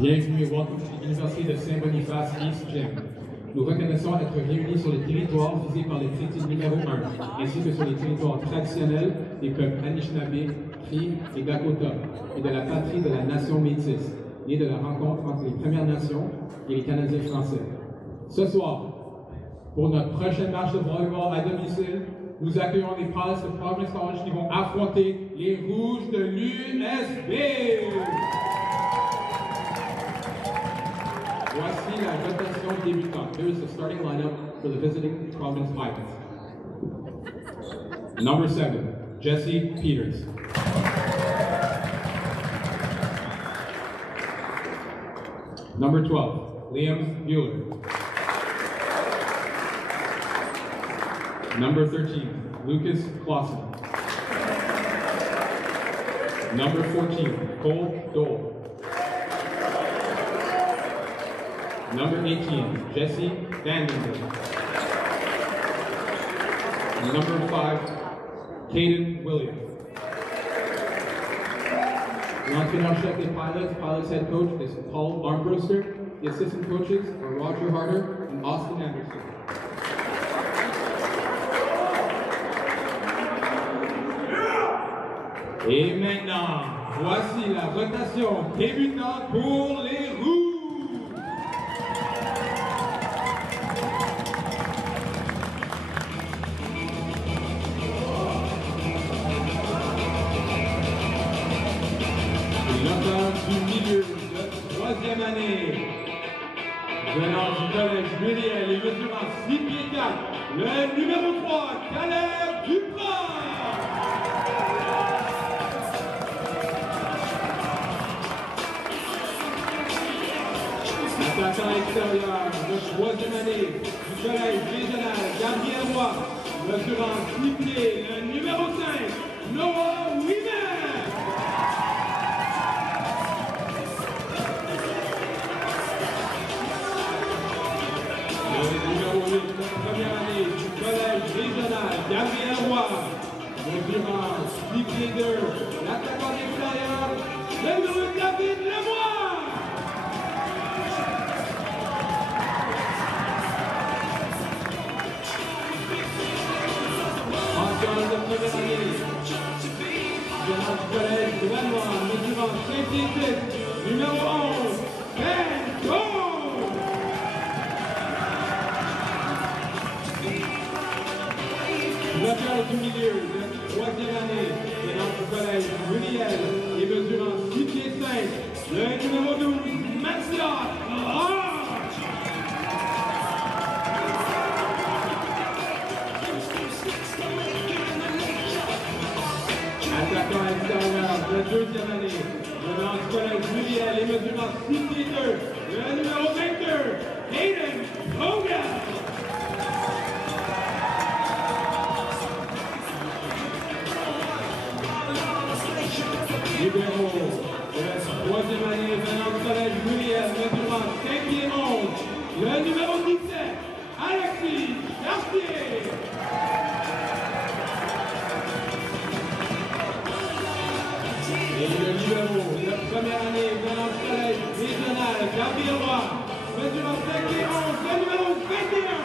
Bienvenue et welcome to the Université de Saint-Boniface East Gym. Nous reconnaissons être réunis sur les territoires visés par le traité numéro 1, ainsi que sur les territoires traditionnels des peuples Anishinaabe, Cree et Dakota, et de la patrie de la nation métisse, née de la rencontre entre les Premières Nations et les Canadiens français. Ce soir, pour notre prochain match de volleyball à domicile, nous accueillons les Pilots de Providence College qui vont affronter les Rouges de l'USB. Voici la rotation débutante. Here is the starting lineup for the visiting Providence Pilots. Number 7, Jesse Peters. Number 12, Liam Mueller. Number 13, Lucas Clausen. Number 14, Cole Dole. Number 18, Jesse Vandenberg. Number 5, Caden Williams. L'entraîneur-chef des Pilots head coach is Paul Armbruster. The assistant coaches are Roger Harder and Austin Anderson. Et maintenant, voici la rotation débutante pour les Rouges. L'auteur du milieu de 3e année, venant du collège Winnipeg et mesurant 6 pieds 4, le numéro 3, Caleb Duprat. Attaquant extérieur de 3e année du collège régional Gabriel Roy, mesurant 6 pieds, le numéro 5, Noah Winnipeg. Le numéro 8 de première année du collège régional Gabriel Roy, mesurant 6 pieds 2, l'attaquant extérieur, le numéro David Lemoine. De première année, venant du collège de Vanois, mesurant 5 pieds 6, numéro 11, Ben Cole. L'auteur du milieu de 3e année, venant du collège Winnipeg et mesurant 6 pieds 5, le numéro 12, Mathias. Attaquant extérieur de 2e année, venant du collège Juliel et mesurant 6 pieds 2, le numéro 22, Hayden Hogan. Libéraux de 3e année, venant du collège Juliel, mesurant 5 pieds 11, le numéro 17, Alexis Garcier. Et le numéro de première année venant du collège régional Gabriel Roy, mesurant 5 pieds 11, le numéro 21,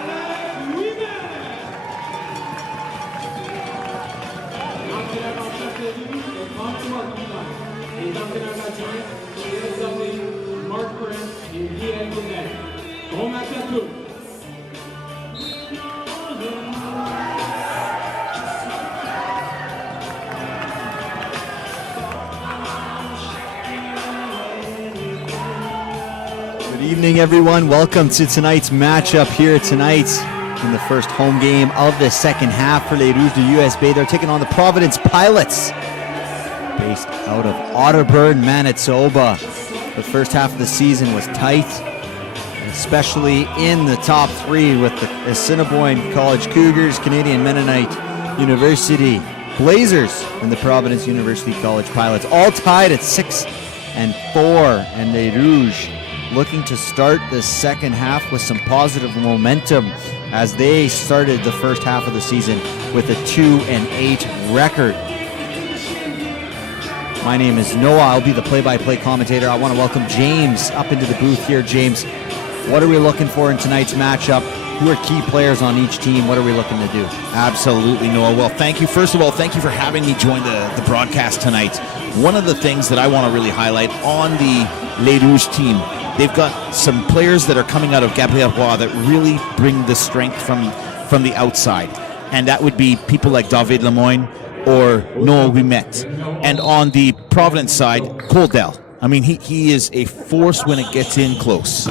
Alex Winnipeg. L'entraîneur en chef de Rouges est François Dupont. Les entraîneurs adjoints sont Eric Darley, Mark Prince et Guy Gonet. Bon match à tous. Good evening, everyone. Welcome to tonight's matchup here tonight in the first home game of the second half for Les Rouges de l'USB. They're taking on the Providence Pilots, based out of Otterburn, Manitoba. The first half of the season was tight, especially in the top three with the Assiniboine College Cougars, Canadian Mennonite University Blazers, and the Providence University College Pilots, all tied at 6-4, and Les Rouges looking to start the second half with some positive momentum as they started the first half of the season with a 2-8 record. My name is Noah. I'll be the play-by-play commentator. I want to welcome James up into the booth here. James, what are we looking for in tonight's matchup? Who are key players on each team? What are we looking to do? Absolutely, Noah. Well, thank you. First of all, thank you for having me join the broadcast tonight. One of the things that I want to really highlight on the Les Rouges team, they've got some players that are coming out of Gabriel Roy that really bring the strength from the outside. And that would be people like David Lemoyne or Noah Wimet. And on the Providence side, Coldell. I mean, he is a force when it gets in close.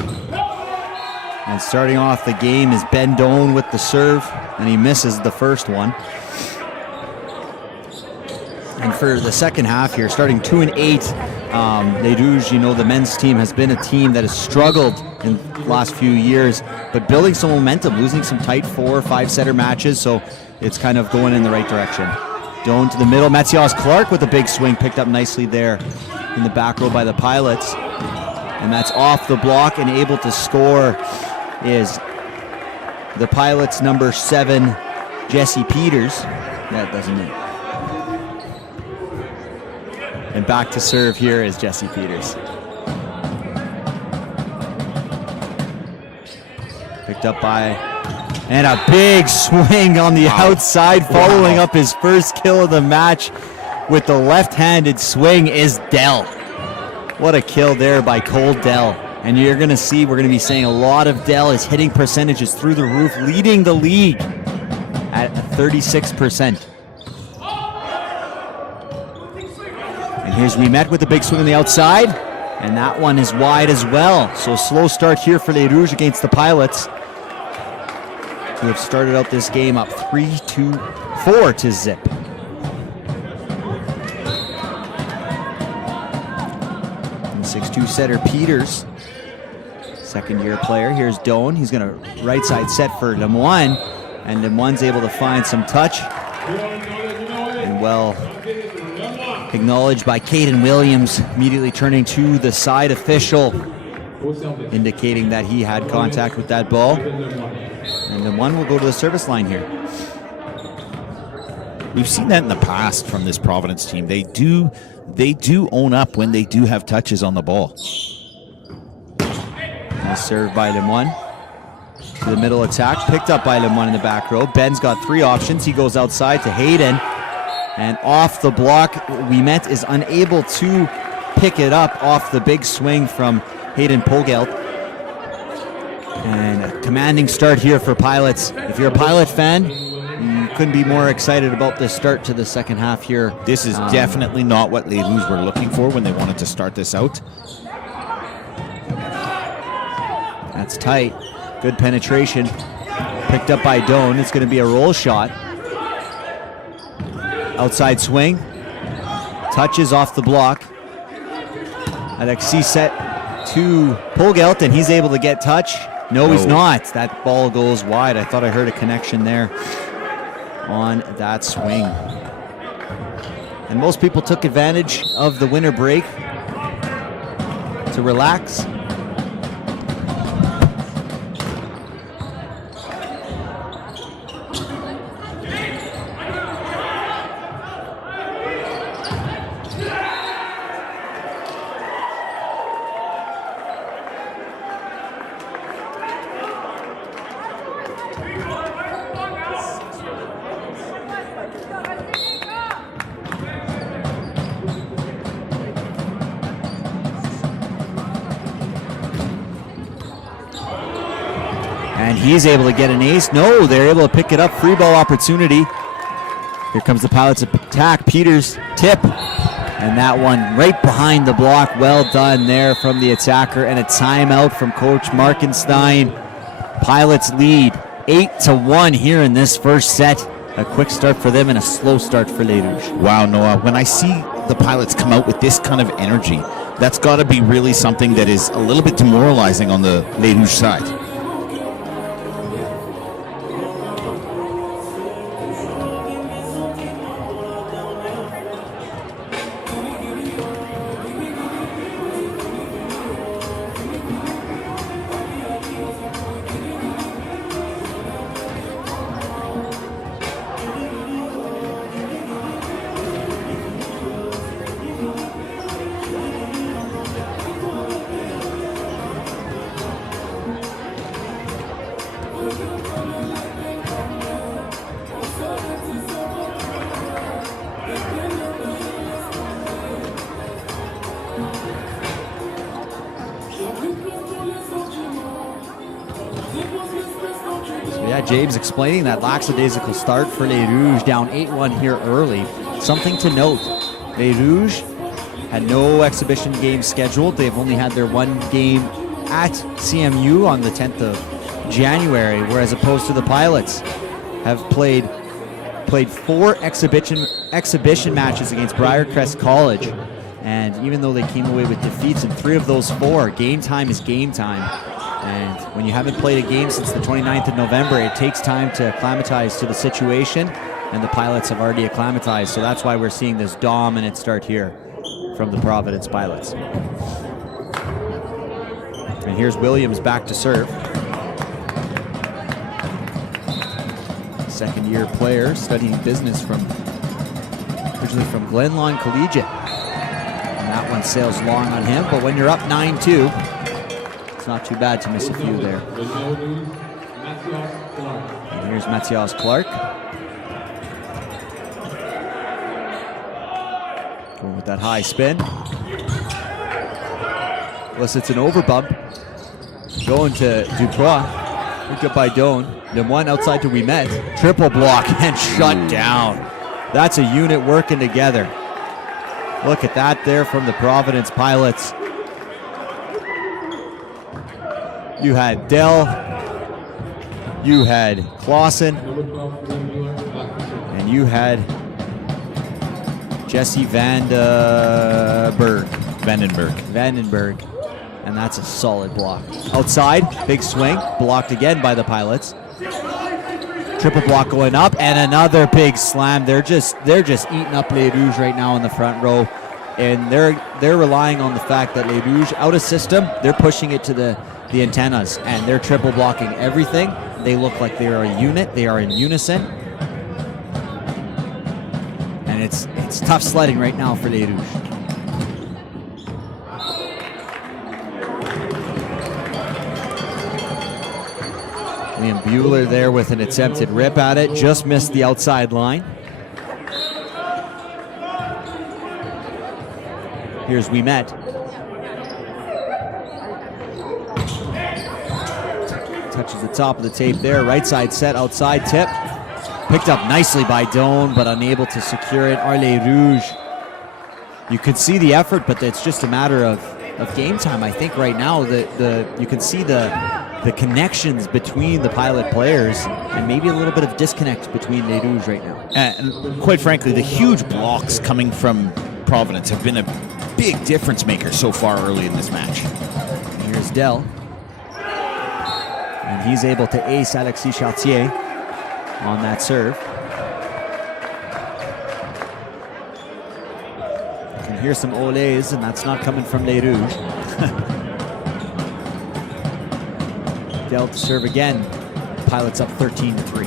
And starting off the game is Ben Doan with the serve, and he misses the first one. And for the second half here, starting 2-8, Les Rouges, the men's team has been a team that has struggled in the last few years, but building some momentum, losing some tight 4- or 5-setter matches, so it's kind of going in the right direction. Doan to the middle, Mathias Clark with a big swing, picked up nicely there in the back row by the Pilots. And that's off the block, and able to score is the Pilots' number 7, Jesse Peters. That doesn't it. And back to serve here is Jesse Peters. Picked up by, and a big swing on the outside, following up his first kill of the match with the left-handed swing is Dell. What a kill there by Cole Dell. And we're going to be saying a lot of Dell. His hitting percentage is through the roof, leading the league at 36%. And here's Wimet with a big swing on the outside, and that one is wide as well. So slow start here for Les Rouges against the Pilots, who have started out this game up 3-4 to zip. And 6'2" setter Peters, second-year player. Here's Doan. He's going to right side set for Lemoyne, and Lemoyne's able to find some touch. And well acknowledged by Caden Williams, immediately turning to the side official, indicating that he had contact with that ball. And Lemoyne will go to the service line here. We've seen that in the past from this Providence team. They do own up when they do have touches on the ball. Nice serve by Lemoyne. To the middle attack, picked up by Lemoyne in the back row. Ben's got 3 options. He goes outside to Hayden. And off the block, Wimet is unable to pick it up off the big swing from Hayden Pogelt. And a commanding start here for Pilots. If you're a Pilot fan, you couldn't be more excited about this start to the second half here. This is definitely not what Les Rouges were looking for when they wanted to start this out. That's tight. Good penetration. Picked up by Doan. It's going to be a roll shot. Outside swing. Touches off the block. Alexis set to Pogelt, and he's able to get touch. No, he's not. That ball goes wide. I thought I heard a connection there on that swing. And most people took advantage of the winter break to relax. And he's able to get an ace. No, they're able to pick it up. Free ball opportunity. Here comes the Pilots attack. Peters tip. And that one right behind the block. Well done there from the attacker. And a timeout from Coach Markenstein. Pilots lead 8-1 here in this first set. A quick start for them and a slow start for Les Rouges. Wow, Noah, when I see the Pilots come out with this kind of energy, that's got to be really something that is a little bit demoralizing on the Les Rouges side. Yeah, James explaining that lackadaisical start for Les Rouges, down 8-1 here early. Something to note, Les Rouges had no exhibition game scheduled. They've only had their one game at CMU on the 10th of January, whereas opposed to the Pilots have played 4 exhibition matches against Briarcrest College. And even though they came away with defeats in 3 of those 4, game time is game time. And when you haven't played a game since the 29th of November, it takes time to acclimatize to the situation, and the Pilots have already acclimatized, so that's why we're seeing this dominant start here from the Providence Pilots. And here's Williams back to serve. Second-year player studying business originally from Glenlawn Collegiate. And that one sails long on him, but when you're up 9-2, it's not too bad to miss a few there. And here's Matthias Clark. Going with that high spin. Unless it's an overbump. Going to Dubois. Picked up by Doan. Then one outside to Wimet. Triple block and shut down. That's a unit working together. Look at that there from the Providence Pilots. You had Dell, you had Clausen, and you had Jesse Vandenberg, and that's a solid block. Outside, big swing, blocked again by the Pilots. Triple block going up, and another big slam. They're just eating up Les Rouges right now in the front row, and they're relying on the fact that Les Rouges out of system. They're pushing it to the antennas, and they're triple blocking everything. They look like they are a unit. They are in unison, and it's tough sledding right now for Les Rouges. Liam Bueller there with an attempted rip at it, just missed the outside line. Here's Wimet. Touches the top of the tape there. Right side set, outside tip. Picked up nicely by Doan, but unable to secure it. Les Rouges. You can see the effort, but it's just a matter of game time. I think right now you can see the connections between the Pilot players, and maybe a little bit of disconnect between Les Rouges right now. And quite frankly, the huge blocks coming from Providence have been a big difference maker so far early in this match. Here's Dell. And he's able to ace Alexis Chartier on that serve. You can hear some olays, and that's not coming from Les Rouges. Dell to serve again. Pilots up 13-3.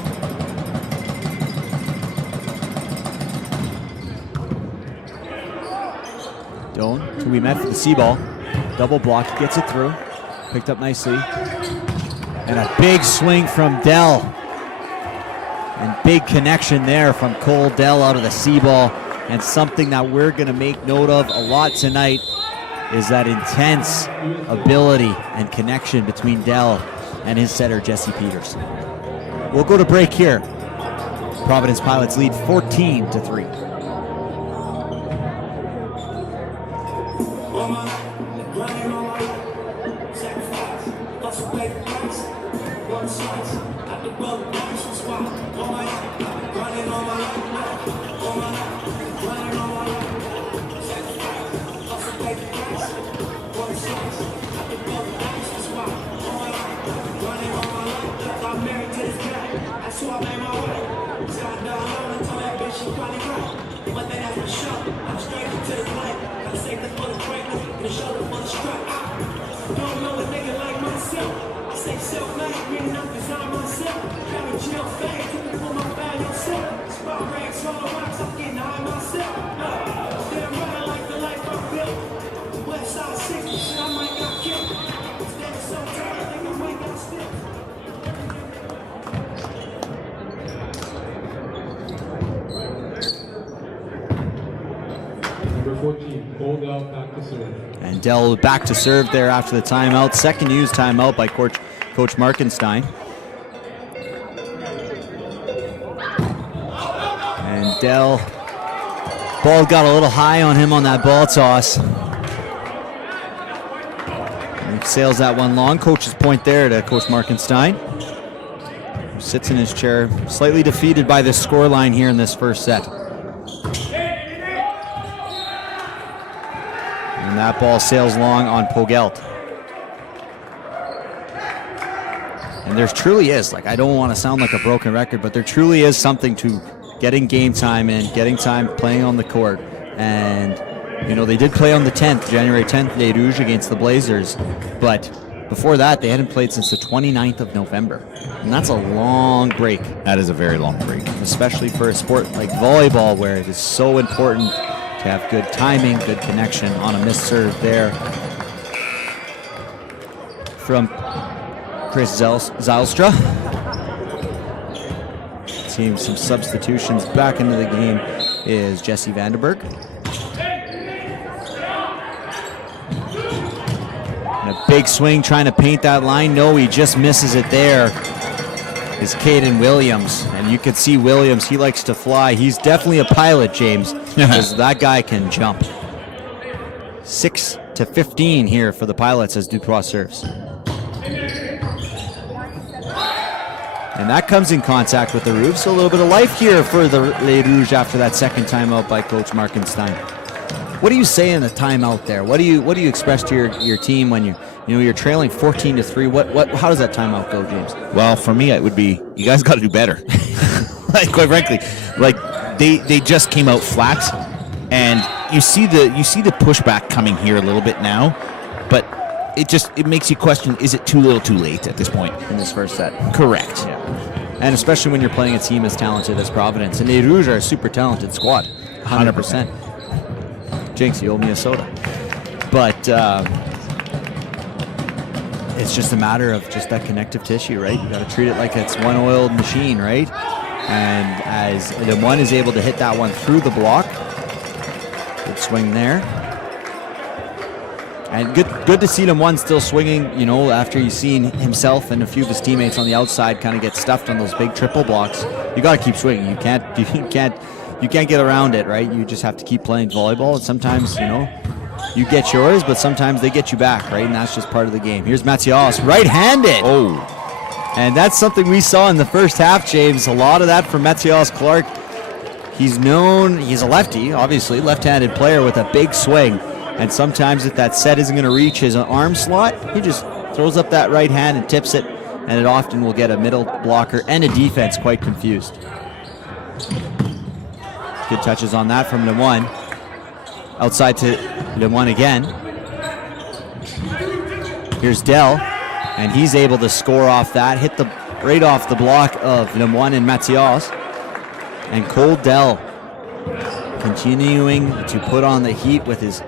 Doan to Wimet for the C ball. Double block, gets it through. Picked up nicely. And a big swing from Dell. And big connection there from Cole Dell out of the C ball. And something that we're going to make note of a lot tonight is that intense ability and connection between Dell and his setter, Jesse Peters. We'll go to break here. Providence Pilots lead 14-3. 14, Volleyball back to serve. And Dell back to serve there after the timeout. Second used timeout by Coach Markenstein. And Dell, ball got a little high on him on that ball toss. And he sails that one long. Coach's point there to Coach Markenstein, who sits in his chair, slightly defeated by this scoreline here in this first set. And that ball sails long on Pogelt. And there truly is, like, I don't want to sound like a broken record, but there truly is something to getting game time in, getting time playing on the court. And, you know, they did play on the 10th, January 10th, Les Rouges against the Blazers. But before that, they hadn't played since the 29th of November. And that's a long break. That is a very long break. Especially for a sport like volleyball, where it is so important to have good timing, good connection on a missed serve there from Chris Zylstra. Seeing some substitutions back into the game is Jesse Vandenberg. And a big swing trying to paint that line. No, he just misses it there. Is Caden Williams. And you can see Williams, he likes to fly. He's definitely a pilot, James, because that guy can jump. 6-15 here for the Pilots as Dupois serves. And that comes in contact with the roof, so a little bit of life here for the Les Rouges after that second timeout by Coach Markenstein. What do you say in the timeout there? What do you express to your team when you're trailing 14-3? How does that timeout go, James? Well, for me, it would be, you guys got to do better. Like, quite frankly, like they just came out flat, and you see the pushback coming here a little bit now, but it makes you question, is it too little too late at this point in this first set? Correct. Yeah. And especially when you're playing a team as talented as Providence. And Les Rouges are a super talented squad. 100%. Jinx, you owe me a soda. But it's just a matter of just that connective tissue, right? You got to treat it like it's one oiled machine, right? And as the one is able to hit that one through the block, good swing there. And good to see Lemoine still swinging, you know, after he's seen himself and a few of his teammates on the outside kind of get stuffed on those big triple blocks. You got to keep swinging. You can't get around it, right? You just have to keep playing volleyball. And sometimes, you know, you get yours, but sometimes they get you back, right? And that's just part of the game. Here's Mathias, right-handed. Oh. And that's something we saw in the first half, James. A lot of that from Mathias Clark. He's a lefty, obviously, left-handed player with a big swing. And sometimes if that set isn't going to reach his arm slot, he just throws up that right hand and tips it, and it often will get a middle blocker and a defense quite confused. Good touches on that from Lemoine. Outside to Lemoine again. Here's Dell, and he's able to score off that, hit right off the block of Lemoine and Mathias. And Cole Dell continuing to put on the heat with his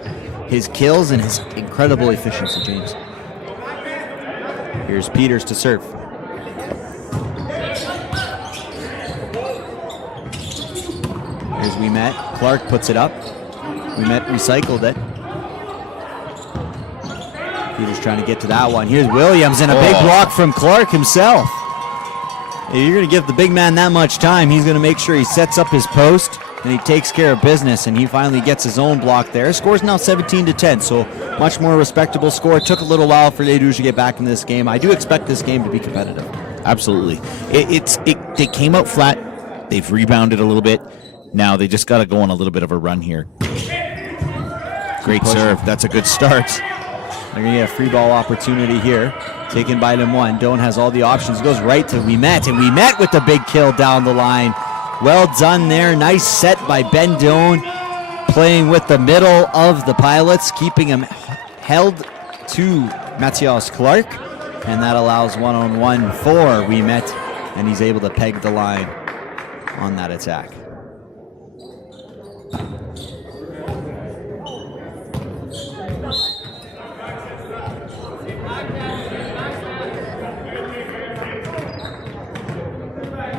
kills and his incredible efficiency, James. Here's Peters to serve. Here's Winnipeg. Clark puts it up. Winnipeg recycled it. Peters trying to get to that one. Here's Williams, and a big block from Clark himself. If you're going to give the big man that much time, he's going to make sure he sets up his post and he takes care of business, and he finally gets his own block there. Score's now 17-10, so much more respectable score. It took a little while for Les Rouges to get back in this game. I do expect this game to be competitive. Absolutely. They came out flat. They've rebounded a little bit. Now they just got to go on a little bit of a run here. Great serve. That's a good start. They're going to get a free ball opportunity here. Taken by Lemoine. Doan has all the options. Goes right to Winnipeg, and Winnipeg with the big kill down the line. Well done there. Nice set by Ben Doan, playing with the middle of the Pilots, keeping him held to Mathias Clark, and that allows one-on-one for Winnipeg, and he's able to peg the line on that attack.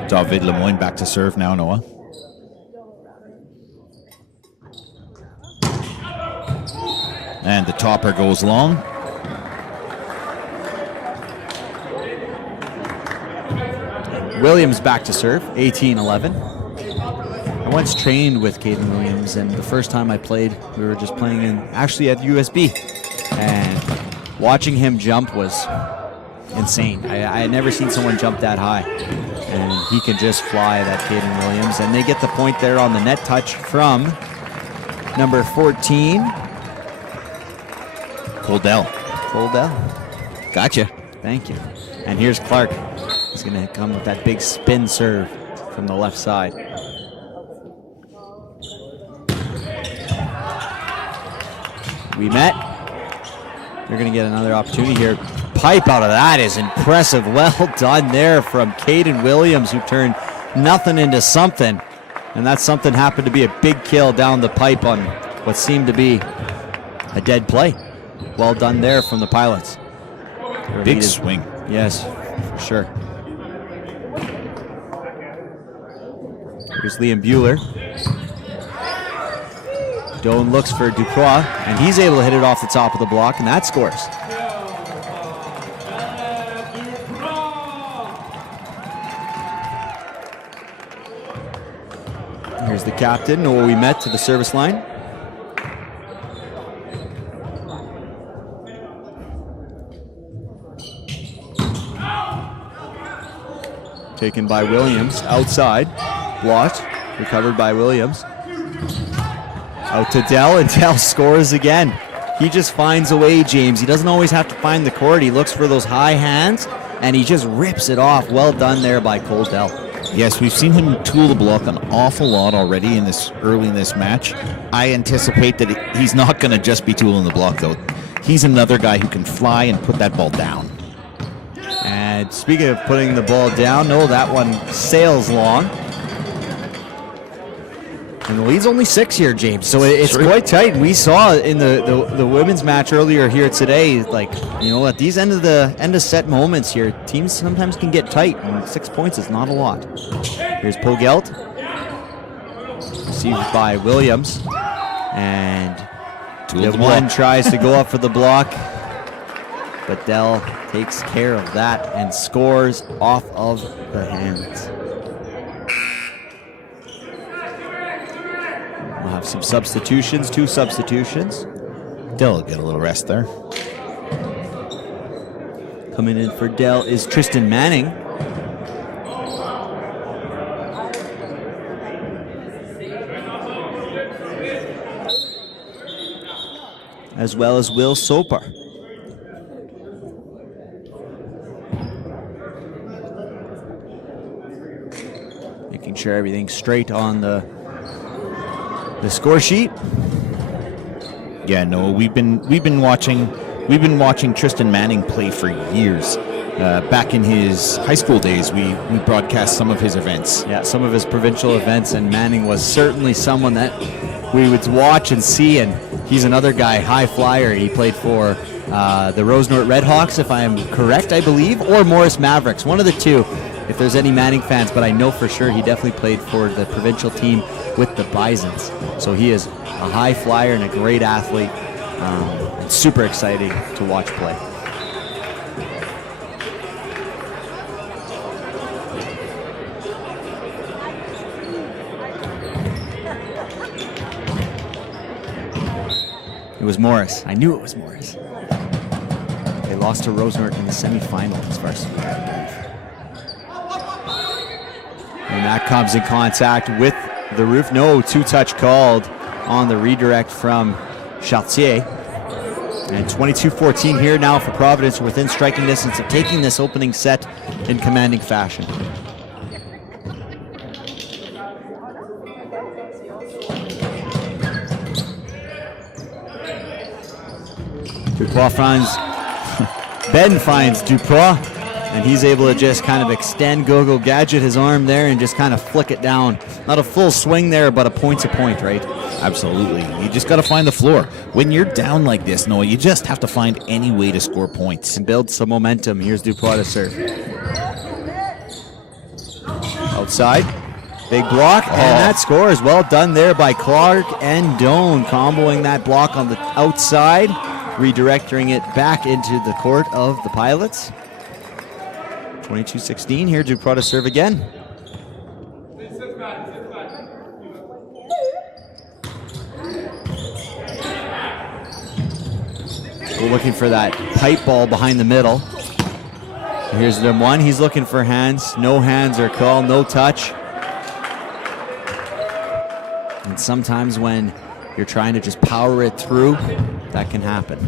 David Lemoine back to serve now, Noah. And the topper goes long. Williams back to serve, 18-11. I once trained with Caden Williams, and the first time I played, we were just playing actually at USB. And watching him jump was insane. I had never seen someone jump that high. And he can just fly, that Caden Williams. And they get the point there on the net touch from number 14. Coldell. Gotcha. Thank you. And here's Clark. He's going to come with that big spin serve from the left side. We met. They're going to get another opportunity here. Pipe out of that is impressive. Well done there from Caden Williams, who turned nothing into something. And that something happened to be a big kill down the pipe on what seemed to be a dead play. Well done there from the Pilots. Big swing. Yes, for sure. Here's Liam Bueller. Doan looks for Ducroix, and he's able to hit it off the top of the block, and that scores. Here's the captain, Noah Ouimet, to the service line. Taken by Williams, outside, blocked, recovered by Williams. Out to Dell, and Dell scores again. He just finds a way, James. He doesn't always have to find the court. He looks for those high hands, and he just rips it off. Well done there by Cole Dell. Yes, we've seen him tool the block an awful lot already early in this match. I anticipate that he's not going to just be tooling the block, though. He's another guy who can fly and put that ball down. And speaking of putting the ball down, no, that one sails long. And the lead's only 6 here, James, so it's quite tight. And we saw in the women's match earlier here today, like, you know, at these end of set moments here, teams sometimes can get tight, and 6 points is not a lot. Here's Pogelt, received by Williams, and the one tries to go up for the block, but Dell takes care of that and scores off of the hands. We'll have some substitutions, 2 substitutions. Dell will get a little rest there. Coming in for Dell is Tristan Manning. As well as Will Sopar. Making sure everything's straight on the score sheet. Yeah, no, we've been watching Tristan Manning play for years. Back in his high school days, we broadcast some of his events. Yeah, some of his provincial events, and Manning was certainly someone that we would watch and see, and he's another guy, high flyer. He played for the Rosenort Redhawks, if I am correct, I believe, or Morris Mavericks, one of the two, if there's any Manning fans, but I know for sure he definitely played for the provincial team with the Bisons. So he is a high flyer and a great athlete, and super exciting to watch play. It was Morris. I knew it was Morris. They lost to Rosenort in the semifinal as far as and that comes in contact with the roof. No, 2-touch called on the redirect from Chartier. And 22-14 here now for Providence, within striking distance of taking this opening set in commanding fashion. Ducroix finds Ducroix, and he's able to just kind of extend Gogo Gadget his arm there and just kind of flick it down. Not a full swing there, but a point's a point, right? Absolutely. You just got to find the floor. When you're down like this, Noah, you just have to find any way to score points. And build some momentum. Here's Ducroix to serve. Outside. Big block, and that scores. Well done there by Clark and Doan, comboing that block on the outside. redirecting it back into the court of the Pilots. 22-16 here. Dupree to serve again. We're looking for that pipe ball behind the middle. Here's the one. He's looking for hands. No hands are called. No touch. And sometimes when you're trying to just power it through, that can happen.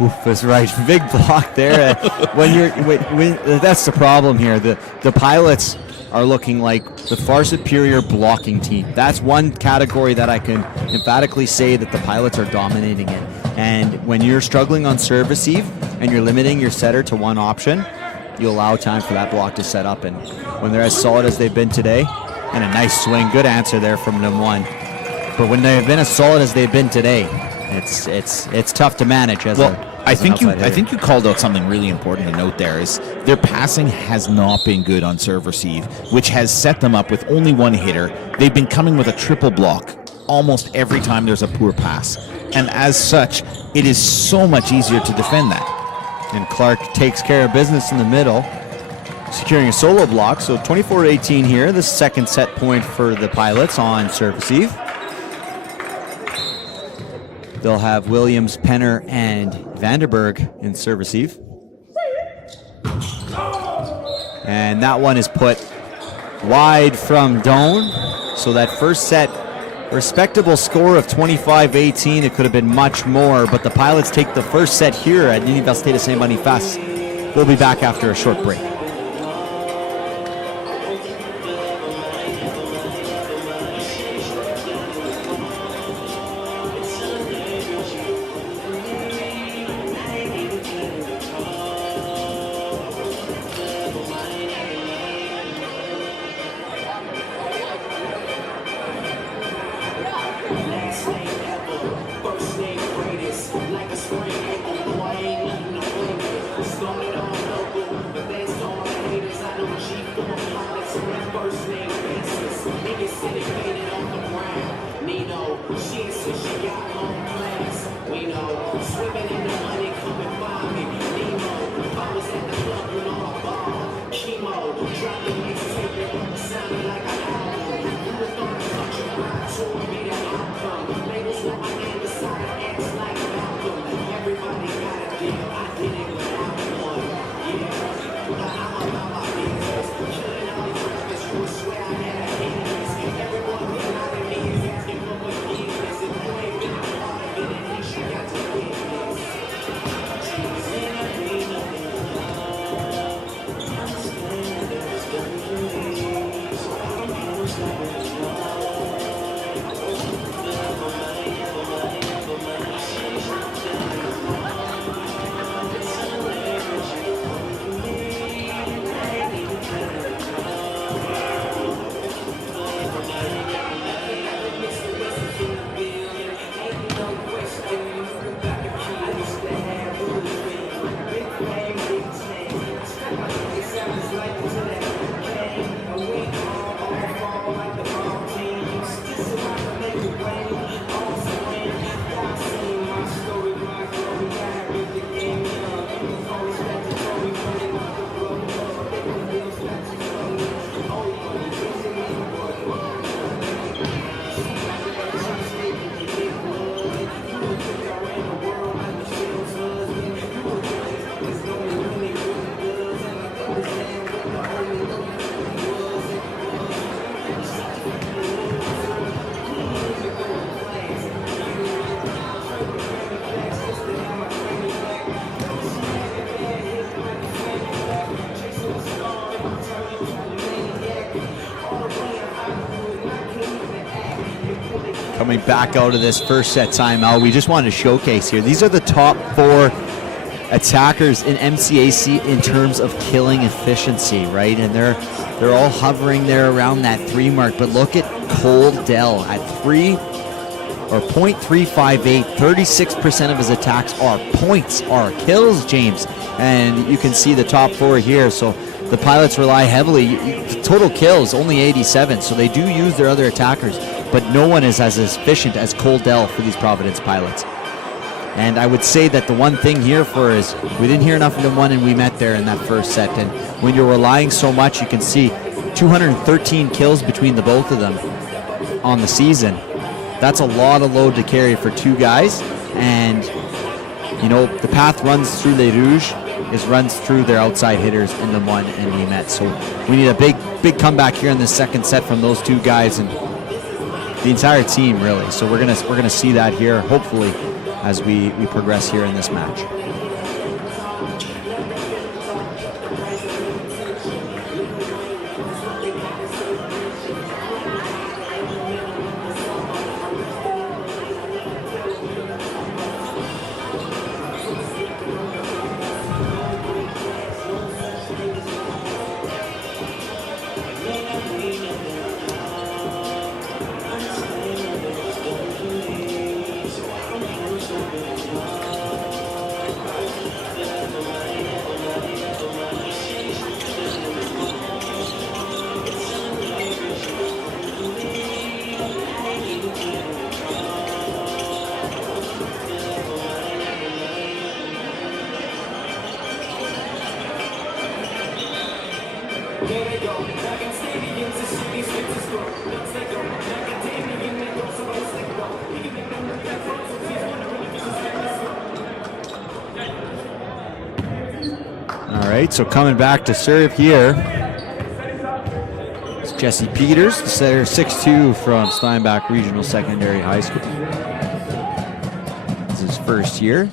Oof, that's right. Big block there. That's the problem here. The Pilots are looking like the far superior blocking team. That's one category that I can emphatically say that the Pilots are dominating in. And when you're struggling on serve receive and you're limiting your setter to one option, you allow time for that block to set up. And when they're as solid as they've been today, and a nice swing, good answer there from them one. But when they've been as solid as they've been today, it's tough to manage as I think you called out something really important to note there is their passing has not been good on serve receive, which has set them up with only one hitter. They've been coming with a triple block almost every time there's a poor pass. And as such, it is so much easier to defend that. And Clark takes care of business in the middle, securing a solo block. So 24-18 here, the second set point for the Pilots on serve receive. They'll have Williams, Penner, and Vanderberg in serve receive. And that one is put wide from Doan. So that first set, respectable score of 25-18. It could have been much more, but the Pilots take the first set here at Université de Saint-Boniface. We'll be back after a short break. Coming back out of this first set timeout, we just wanted to showcase here. These are the top 4 attackers in MCAC in terms of killing efficiency, right? And they're all hovering there around that 3 mark. But look at Cole Dell at 3. or .358. 36% of his attacks are points, are kills, James. And you can see the top four here. So the Pilots rely heavily. Total kills, only 87. So they do use their other attackers, but no one is as efficient as Cole Dell for these Providence Pilots. And I would say that the one thing here is we didn't hear enough of them when we met there in that first set. And when you're relying so much, you can see 213 kills between the both of them on the season. That's a lot of load to carry for two guys. And, you know, the path runs through Les Rouges, runs through their outside hitters in the one and we met. So we need a big comeback here in the second set from those two guys and the entire team, really. So we're gonna see that here, hopefully, as we progress here in this match. So coming back to serve here, it's Jesse Peters, the setter, 6'2", from Steinbach Regional Secondary High School. This is his first year.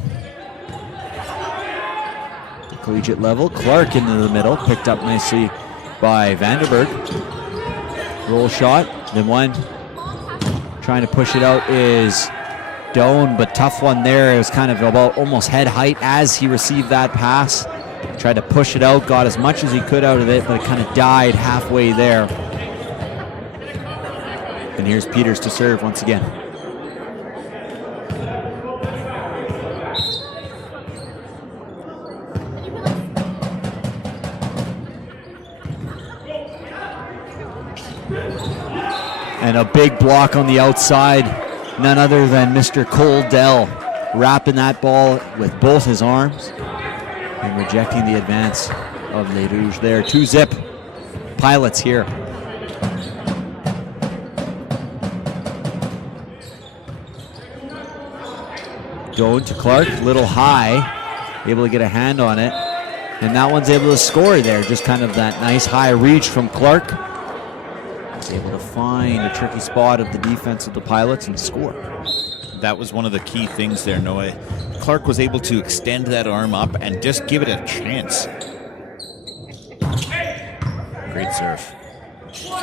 The collegiate level, Clark into the middle, picked up nicely by Vanderberg. Roll shot, then one trying to push it out is Doan, but tough one there. It was kind of about almost head height as he received that pass. Tried to push it out, got as much as he could out of it, but it kind of died halfway there. And here's Peters to serve once again. And a big block on the outside. None other than Mr. Cole Dell, wrapping that ball with both his arms and rejecting the advance of Les Rouges there. 2-zip Pilots here. Going to Clark, little high, able to get a hand on it. And that one's able to score there. Just kind of that nice high reach from Clark. He's able to find a tricky spot of the defense of the Pilots and score. That was one of the key things there, Noah. Clark was able to extend that arm up and just give it a chance. Great serve.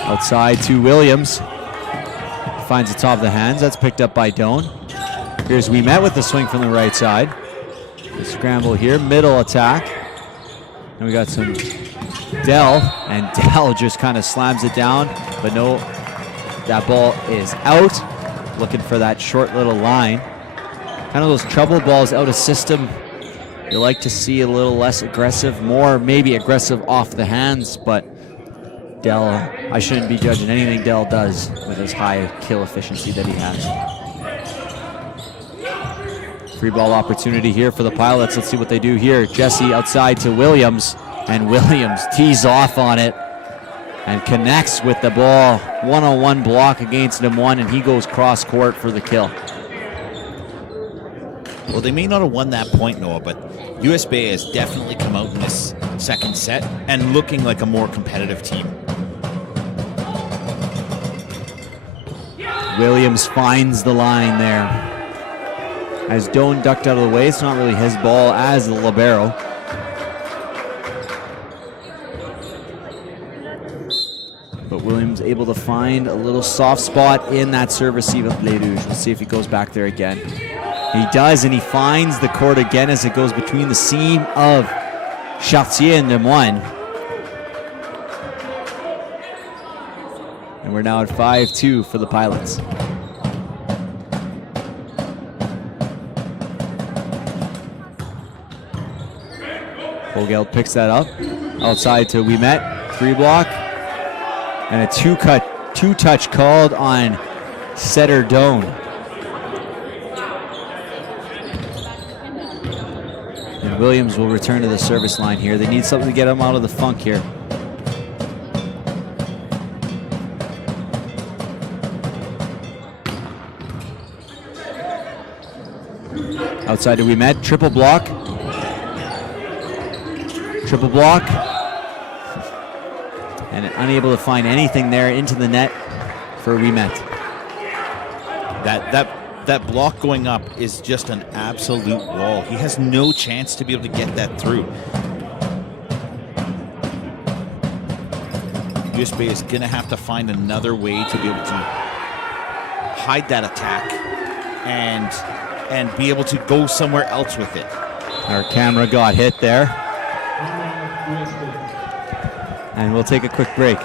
Outside to Williams. Finds the top of the hands. That's picked up by Doan. Here's We Met with the swing from the right side. The scramble here, middle attack. And we got some Dell, and Dell just kind of slams it down, but no, that ball is out. Looking for that short little line. Kind of those trouble balls out of system. You like to see a little less aggressive, more maybe aggressive off the hands, but Dell, I shouldn't be judging anything Dell does with his high kill efficiency that he has. Free ball opportunity here for the Pilots. Let's see what they do here. Jesse outside to Williams, and Williams tees off on it and connects with the ball. One-on-one block against him one, and he goes cross court for the kill. Well, they may not have won that point, Noah, but USB has definitely come out in this second set and looking like a more competitive team. Williams finds the line there. As Doan ducked out of the way, it's not really his ball as the libero. But Williams able to find a little soft spot in that serve receive of Les Rouges. Let's see if he goes back there again. He does, and he finds the court again as it goes between the seam of Chartier and Lemoine. And we're now at 5-2 for the Pilots. Vogel picks that up. Outside to Winnipeg. 3-block. And a two-touch called on Setter Doan. And Williams will return to the service line here. They need something to get him out of the funk here. Outside to Winnipeg. Triple block. Triple block. And unable to find anything there into the net for Winnipeg. That block going up is just an absolute wall. He has no chance to be able to get that through. USB is going to have to find another way to be able to hide that attack and be able to go somewhere else with it. Our camera got hit there. And we'll take a quick break.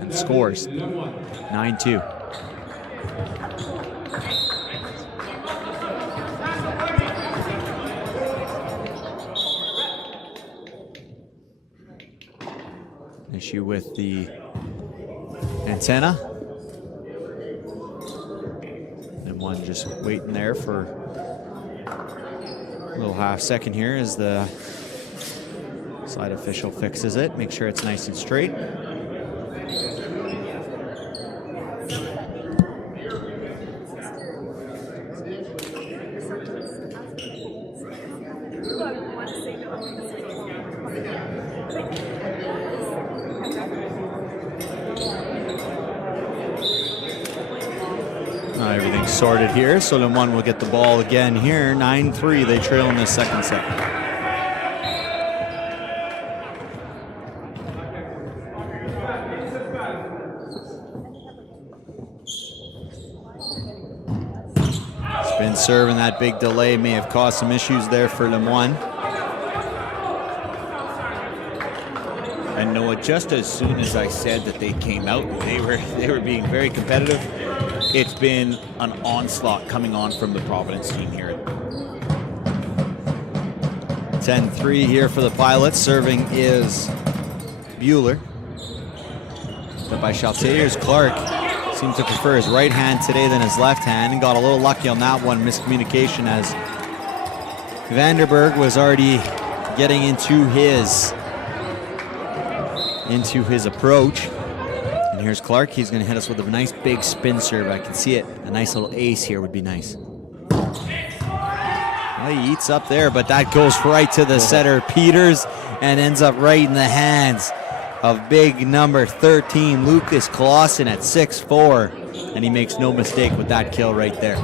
And scores 9-2. Issue with the antenna. And one just waiting there for a little half second here as the side official fixes it. Make sure it's nice and straight. Everything's sorted here, so Le Moyne will get the ball again here. 9-3, they trail in the second set. Spin serve and that big delay may have caused some issues there for Le Moyne. And Noah, just as soon as I said that they came out, they were being very competitive. It's been an onslaught coming on from the Providence team here. 10-3 here for the Pilots. Serving is Bueller. But by Chartier's Clark. Seems to prefer his right hand today than his left hand, and got a little lucky on that one. Miscommunication as Vanderberg was already getting into his approach. And here's Clark. He's going to hit us with a nice big spin serve. I can see it. A nice little ace here would be nice. Well, he eats up there, but that goes right to the setter, Peters, and ends up right in the hands of big number 13, Lucas Clausen at 6'4", and he makes no mistake with that kill right there.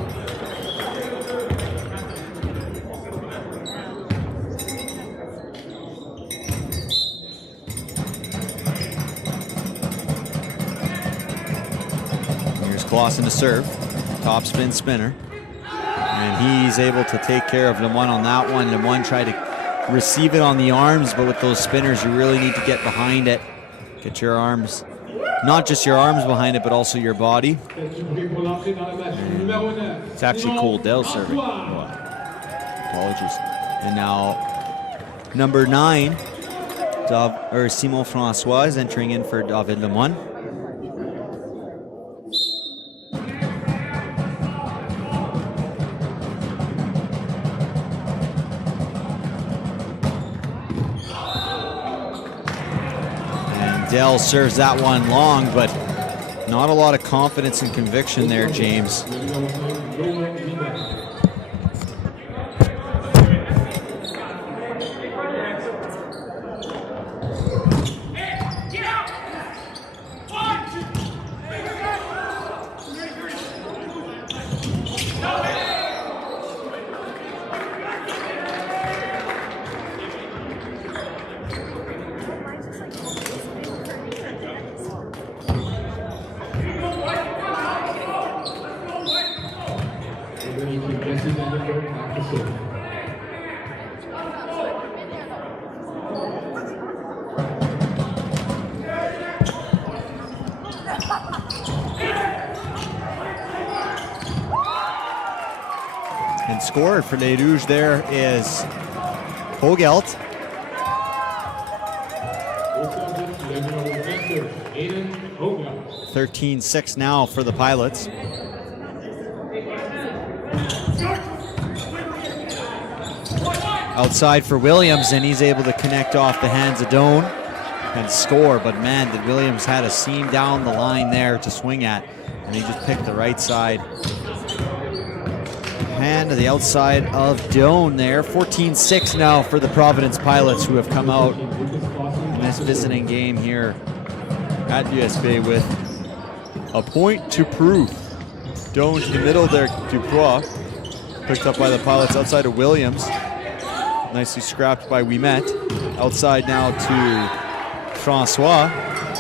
Here's Clausen to serve, top spin spinner, and he's able to take care of Lemoine on that one. Lemoine tried to receive it on the arms, but with those spinners, you really need to get behind it. Get your arms, not just your arms behind it, but also your body. It's actually Coldell serving. Apologies. And now, number 9, Simon Francois is entering in for David Lemoine. Dell serves that one long, but not a lot of confidence and conviction there, James. And scored for Les Rouges there is Hogelt. 13-6 now for the Pilots. Outside for Williams, and he's able to connect off the hands of Doan and score. But man, did Williams had a seam down the line there to swing at, and he just picked the right side. Hand to the outside of Doan there. 14-6 now for the Providence Pilots, who have come out in this visiting game here at USB with a point to prove. Doan to the middle there, Duprois. Picked up by the Pilots outside of Williams. Nicely scrapped by Wimet. Outside now to Francois.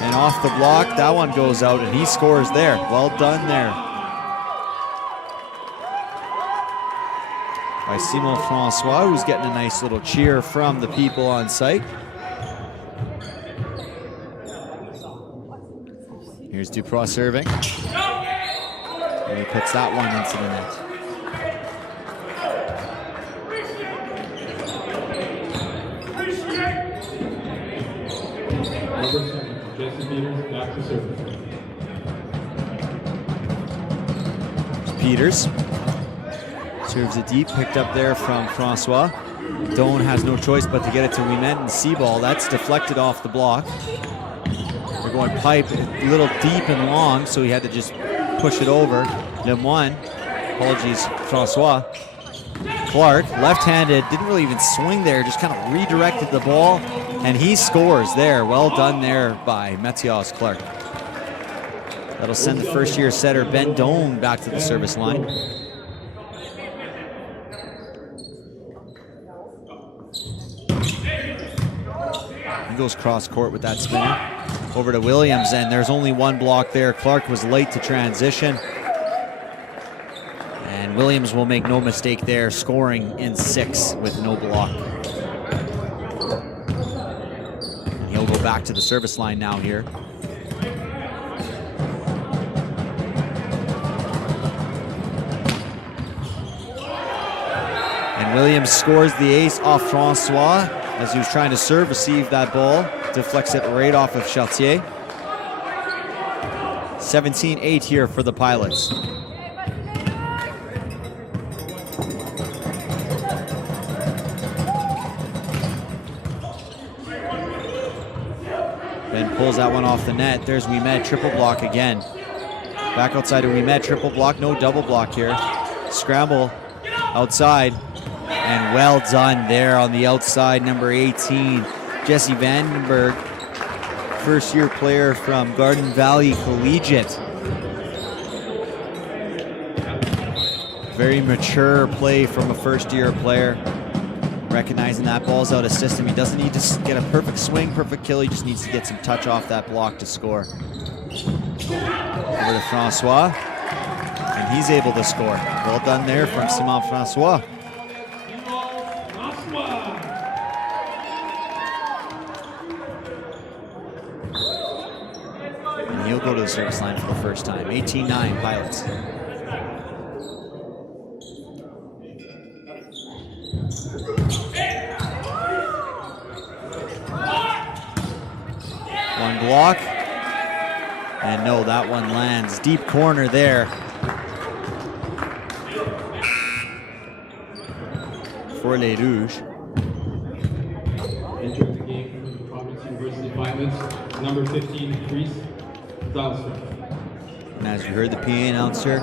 And off the block, that one goes out, and he scores there. Well done there by Simon Francois, who's getting a nice little cheer from the people on site. Here's Duprois serving. And he puts that one into the net. Peters serves it deep, picked up there from Francois. Doan has no choice but to get it to Wimet, and C-ball. That's deflected off the block. They're going pipe a little deep and long, so he had to just push it over. Lemoine, apologies, Francois. Clark, left-handed, didn't really even swing there, just kind of redirected the ball, and he scores there. Well done there by Mathias Clark. That'll send the first-year setter Ben Doan back to the service line. He goes cross-court with that spinner. Over to Williams, and there's only one block there. Clark was late to transition. And Williams will make no mistake there, scoring in 6 with no block. And he'll go back to the service line now here. And Williams scores the ace off Francois as he was trying to serve, receive that ball. Deflects it right off of Chartier. 17-8 here for the Pilots. Ben pulls that one off the net. There's Wimet, triple block again. Back outside of Wimet, triple block, no double block here. Scramble outside. And well done there on the outside, number 18, Jesse Vandenberg, first-year player from Garden Valley Collegiate. Very mature play from a first-year player. Recognizing that ball's out of system. He doesn't need to get a perfect swing, perfect kill. He just needs to get some touch off that block to score. Over to Francois. And he's able to score. Well done there from Simon Francois. And he'll go to the service line for the first time. 18-9 Pilots. One block. And no, that one lands. Deep corner there. For Les Rouges. Entering the game for the Providence University Pilots, number 15, Chris Zelstra. And as you heard the PA announcer,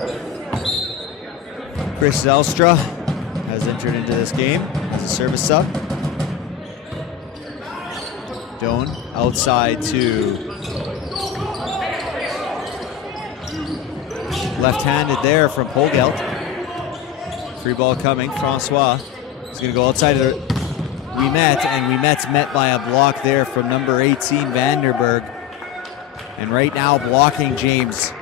Chris Zelstra has entered into this game as a service sub. Doan outside to left-handed there from Polgelt. Free ball coming. Francois is going to go outside of Ouimet, and Ouimet's met by a block there from number 18, Vanderberg. And right now, blocking James.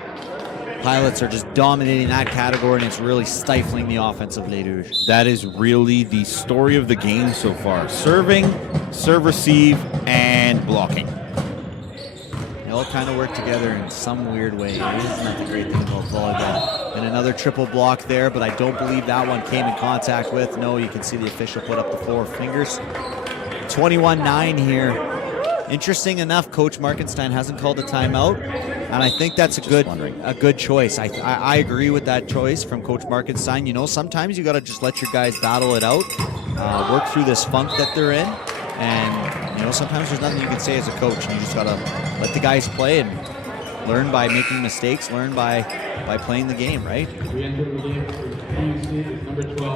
Pilots are just dominating that category, and it's really stifling the offense of Les Rouges. That is really the story of the game so far. Serving, serve receive, and blocking. They all kind of work together in some weird way. Isn't that the great thing about volleyball? And another triple block there, but I don't believe that one came in contact with. No, you can see the official put up the 4 fingers. 21-9 here. Interesting enough, Coach Markenstein hasn't called a timeout, and I think that's a good choice. I agree with that choice from Coach Markenstein. You know, sometimes you got to just let your guys battle it out, work through this funk that they're in, and you know, sometimes there's nothing you can say as a coach, and you just got to let the guys play and learn by making mistakes, learn by playing the game, right?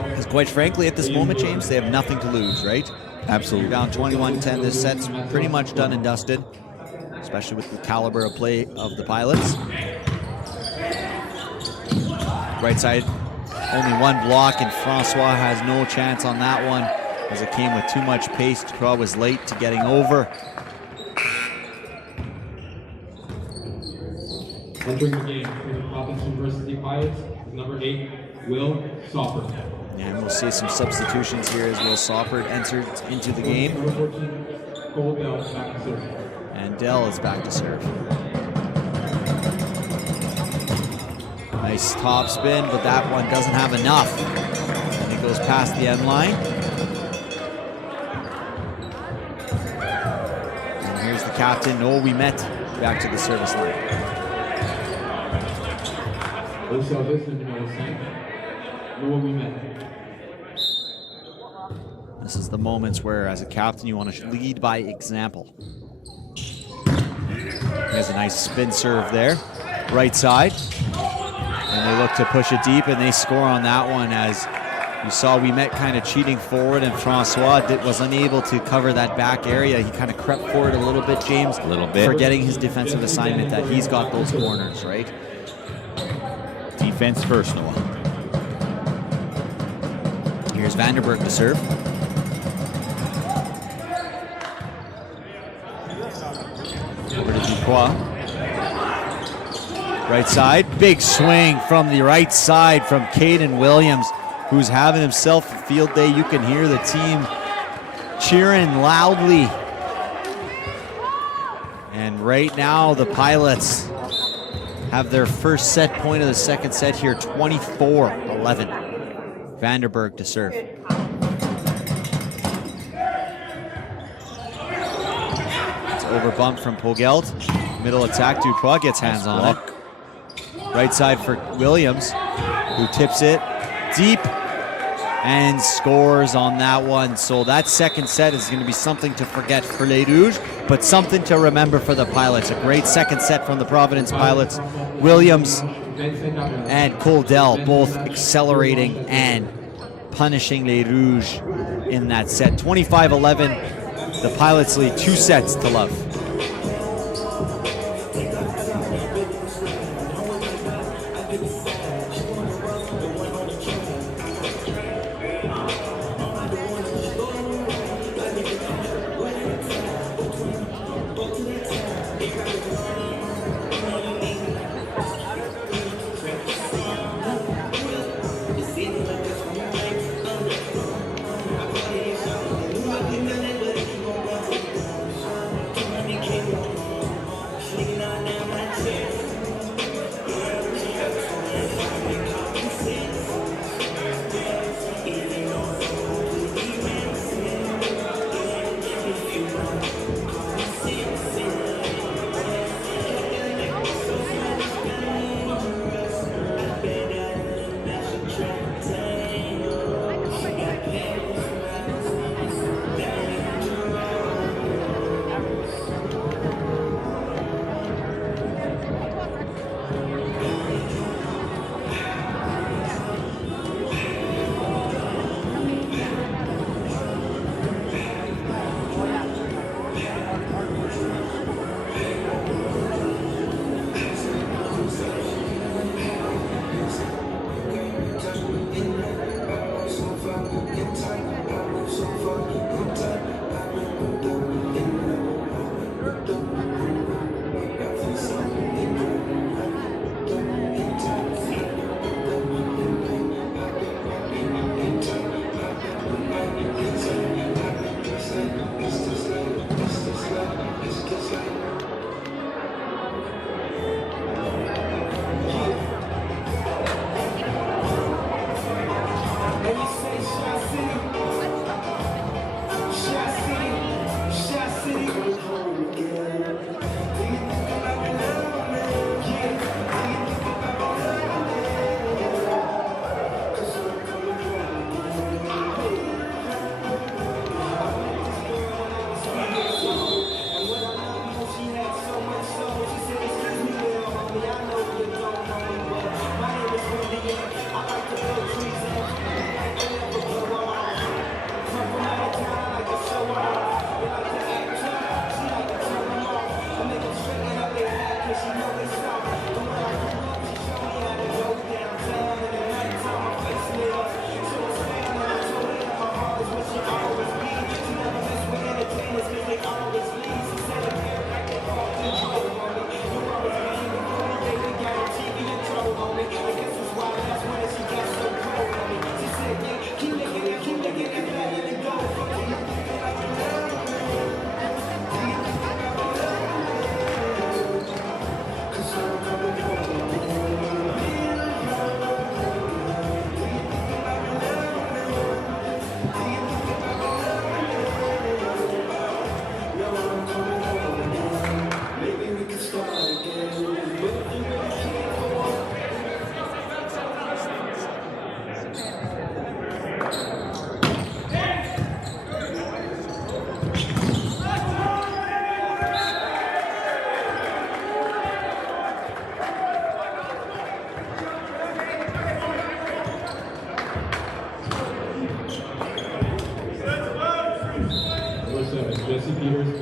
Because quite frankly, at this moment, James, they have nothing to lose, right? Absolutely. You're down 21-10. This set's pretty much done and dusted, especially with the caliber of play of the Pilots. Right side, only one block, and Francois has no chance on that one as it came with too much pace. Croix was late to getting over. Entering the game for the Providence University Pilots, number 8, Will Soper. And we'll see some substitutions here as Will Soppert entered into the game. Number 14, Cole Dell back to serve. And Dell is back to serve. Nice top spin, but that one doesn't have enough. And it goes past the end line. And here's the captain, Noah Ouimet, back to the service line. Au service, numéro 5, Noah Ouimet. This is the moments where, as a captain, you want to lead by example. He has a nice spin serve there, right side. And they look to push it deep, and they score on that one, as you saw Ouimet kind of cheating forward, and Francois was unable to cover that back area. He kind of crept forward a little bit, James. A little bit. Forgetting his defensive assignment that he's got those corners, right? Defense first, Noah. Here's Vanderberg to serve. Over to Dubois. Right side, big swing from the right side from Caden Williams, who's having himself a field day. You can hear the team cheering loudly. And right now, the Pilots have their first set point of the second set here, 24-11. Vanderberg to serve. It's over bump from Pogelt. Middle attack, Dubois gets hands on it. Right side for Williams, who tips it deep and scores on that one. So that second set is going to be something to forget for Les Rouges, but something to remember for the Pilots. A great second set from the Providence Pilots. Williams and Cole Dell both accelerating and punishing Les Rouges in that set. 25-11, the Pilots lead 2 sets to love.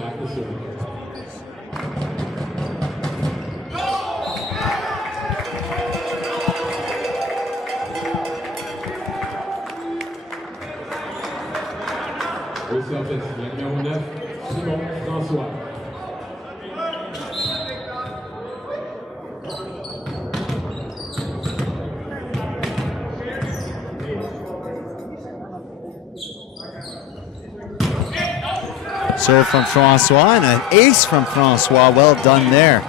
Back to service. Au service, la numéro 9, Simon François. Serve from Francois and an ace from Francois. Well done there.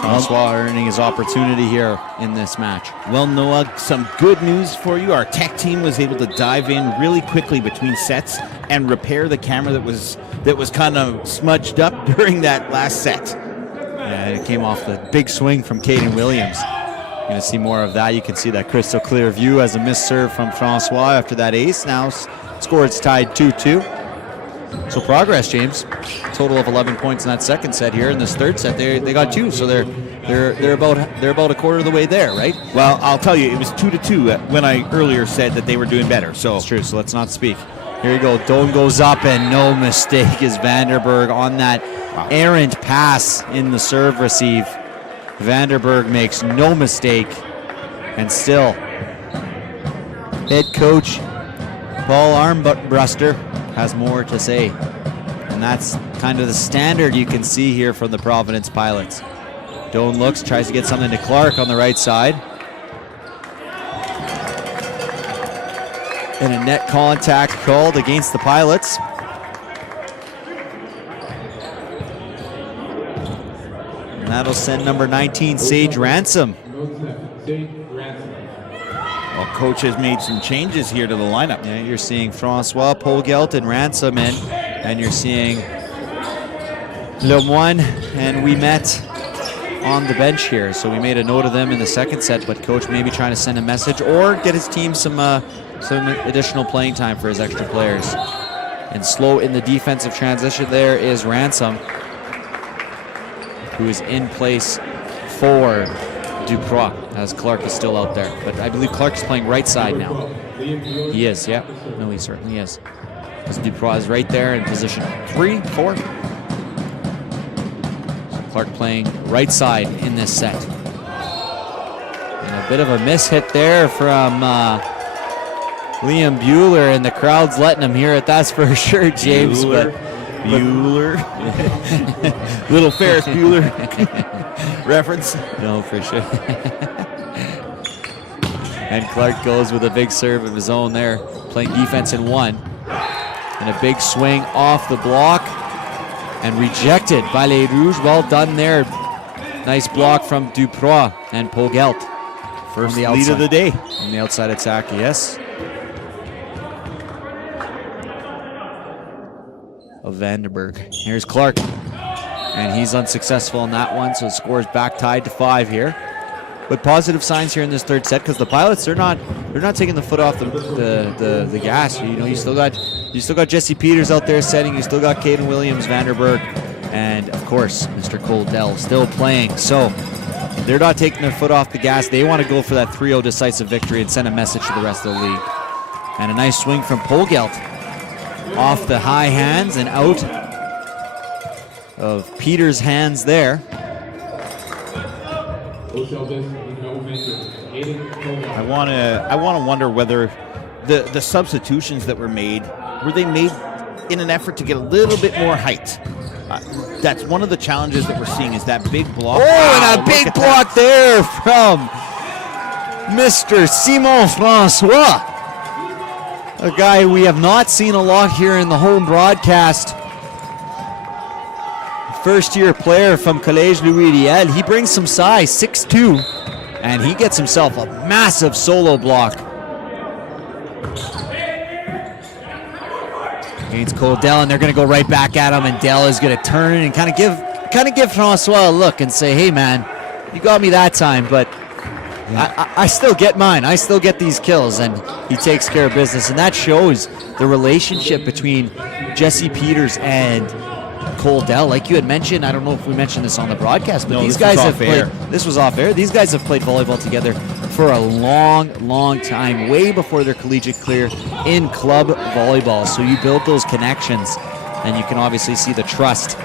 Francois earning his opportunity here in this match. Well, Noah, some good news for you. Our tech team was able to dive in really quickly between sets and repair the camera that was kind of smudged up during that last set. Yeah, it came off the big swing from Caden Williams. You're going to see more of that. You can see that crystal clear view as a missed serve from Francois after that ace. Now score's tied 2-2. So progress, James. Total of 11 points in that second set here. In this third set, they got 2, so they're about a quarter of the way there, right? Well, I'll tell you, it was 2-2 when I earlier said that they were doing better. So that's true. So let's not speak. Here you go. Doan goes up, and no mistake is Vanderberg on that errant pass in the serve receive. Vanderberg makes no mistake, and still head coach Paul Armbruster has more to say. And that's kind of the standard you can see here from the Providence Pilots. Doan looks, tries to get something to Clark on the right side. And a net contact called against the Pilots. And that'll send number 19, Sage Ransom. Well, coach has made some changes here to the lineup. Yeah, you're seeing Francois, Polgelt, and Ransom in. And you're seeing Lemoine and Ouimet on the bench here. So we made a note of them in the second set, but coach maybe trying to send a message or get his team some additional playing time for his extra players. And slow in the defensive transition there is Ransom, who is in place for Duprois, as Clark is still out there. But I believe Clark is playing right side now. He is, yeah. No, he certainly is. Because Duprois is right there in position 3, 4. So Clark playing right side in this set. And a bit of a miss hit there from Liam Bueller, and the crowd's letting him hear it, that's for sure, James. Bueller. Little Ferris Bueller reference. No, for sure. And Clark goes with a big serve of his own there, playing defense in 1. And a big swing off the block and rejected by Les Rouges. Well done there. Nice block from Duprois and Polgelt. First lead of the day. On the outside attack, yes. Of Vanderberg. Here's Clark. And he's unsuccessful in that one, so the score's back tied to 5 here. But positive signs here in this third set, because the Pilots, they're not taking the foot off the gas. You know, you still got Jesse Peters out there setting. You still got Caden Williams, Vanderberg, and of course Mr. Coldell still playing. So they're not taking their foot off the gas. They want to go for that 3-0 decisive victory and send a message to the rest of the league. And a nice swing from Polgelt off the high hands and out of Peters' hands there. I want to wonder whether the substitutions that were made in an effort to get a little bit more height. That's one of the challenges that we're seeing is that big block. Oh, and a big block there from Mr. Simon Francois, a guy we have not seen a lot here in the home broadcast. First-year player from Collège Louis Riel. He brings some size, 6'2", and he gets himself a massive solo block against Coldell, and they're going to go right back at him, and Dell is going to turn and kind of give Francois a look and say, hey man, you got me that time, but I still get mine. I still get these kills, and he takes care of business, and that shows the relationship between Jesse Peters and Coldell. Like you had mentioned, I don't know if we mentioned this on the broadcast, but these guys have played. This was off air. These guys have played volleyball together for a long time, way before their collegiate career in club volleyball. So you build those connections, and you can obviously see the trust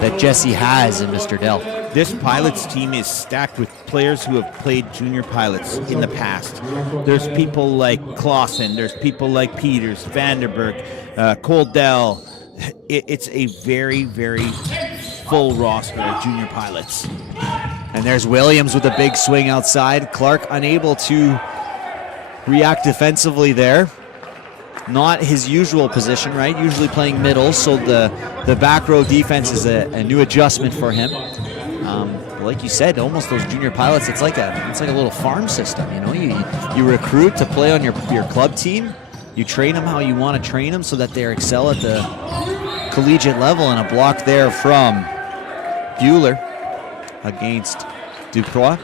that Jesse has in Mr. Dell. This Pilots team is stacked with players who have played junior pilots in the past. There's people like Clausen, there's people like Peters, Vanderberg, Coldell. It's a very full roster of junior pilots. And there's Williams with a big swing outside. Clark unable to react defensively there. Not his usual position, right? Usually playing middle, so the back row defense is a new adjustment for him. Like you said, almost those junior pilots, it's like a little farm system. You know, you recruit to play on your club team. You train them how you want to train them so that they excel at the collegiate level. And a block there from Bueller against Duprois.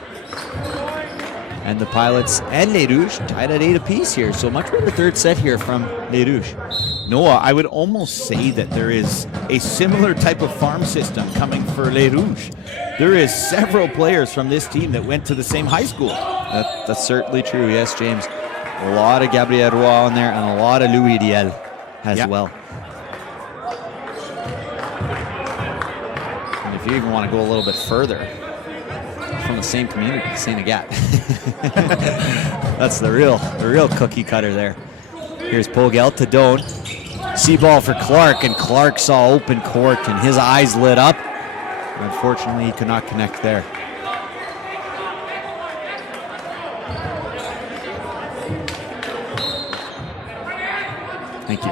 And the Pilots and Les Rouges tied at 8 apiece here. So much better third set here from Les Rouges. Noah, I would almost say that there is a similar type of farm system coming for Les Rouges. There is several players from this team that went to the same high school. That's certainly true, yes, James. A lot of Gabriel Roy on there and a lot of Louis Diel as well. And if you even want to go a little bit further, from the same community, St. Agathe. That's the real cookie cutter there. Here's Pogel to Doan. See ball for Clark, and Clark saw open court and his eyes lit up. Unfortunately, he could not connect there. Thank you.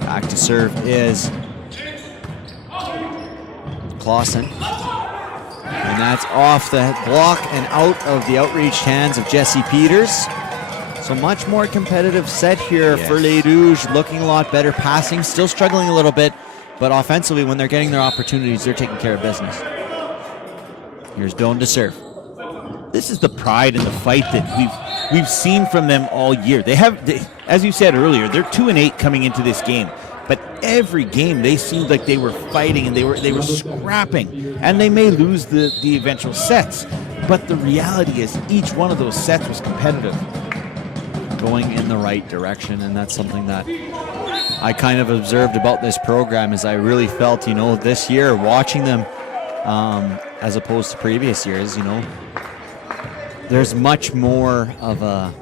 Back to serve is Clausen. And that's off the block and out of the outreached hands of Jesse Peters. So much more competitive set here for Les Rouges. Looking a lot better. Passing, still struggling a little bit. But offensively, when they're getting their opportunities, they're taking care of business. Here's Doan to serve. This is the pride and the fight that we've seen from them all year. They, as you said earlier, they're 2-8 coming into this game. But every game they seemed like they were fighting and they were scrapping. And they may lose the eventual sets. But the reality is each one of those sets was competitive. Going in the right direction, and that's something that I kind of observed about this program. Is I really felt, this year watching them as opposed to previous years, there's much more of a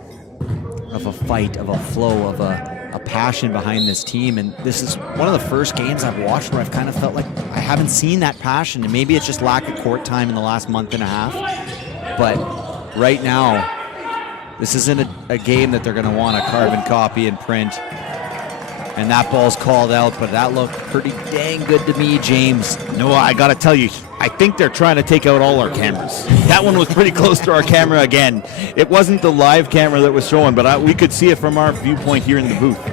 fight, of a flow, of a passion behind this team. And this is one of the first games I've watched where I've kind of felt like I haven't seen that passion. And maybe it's just lack of court time in the last month and a half. But right now, this isn't a game that they're going to want to carbon copy and print. And that ball's called out, but that looked pretty dang good to me, James. No, I got to tell you, I think they're trying to take out all our cameras. That one was pretty close to our camera again. It wasn't the live camera that was showing, but we could see it from our viewpoint here in the booth.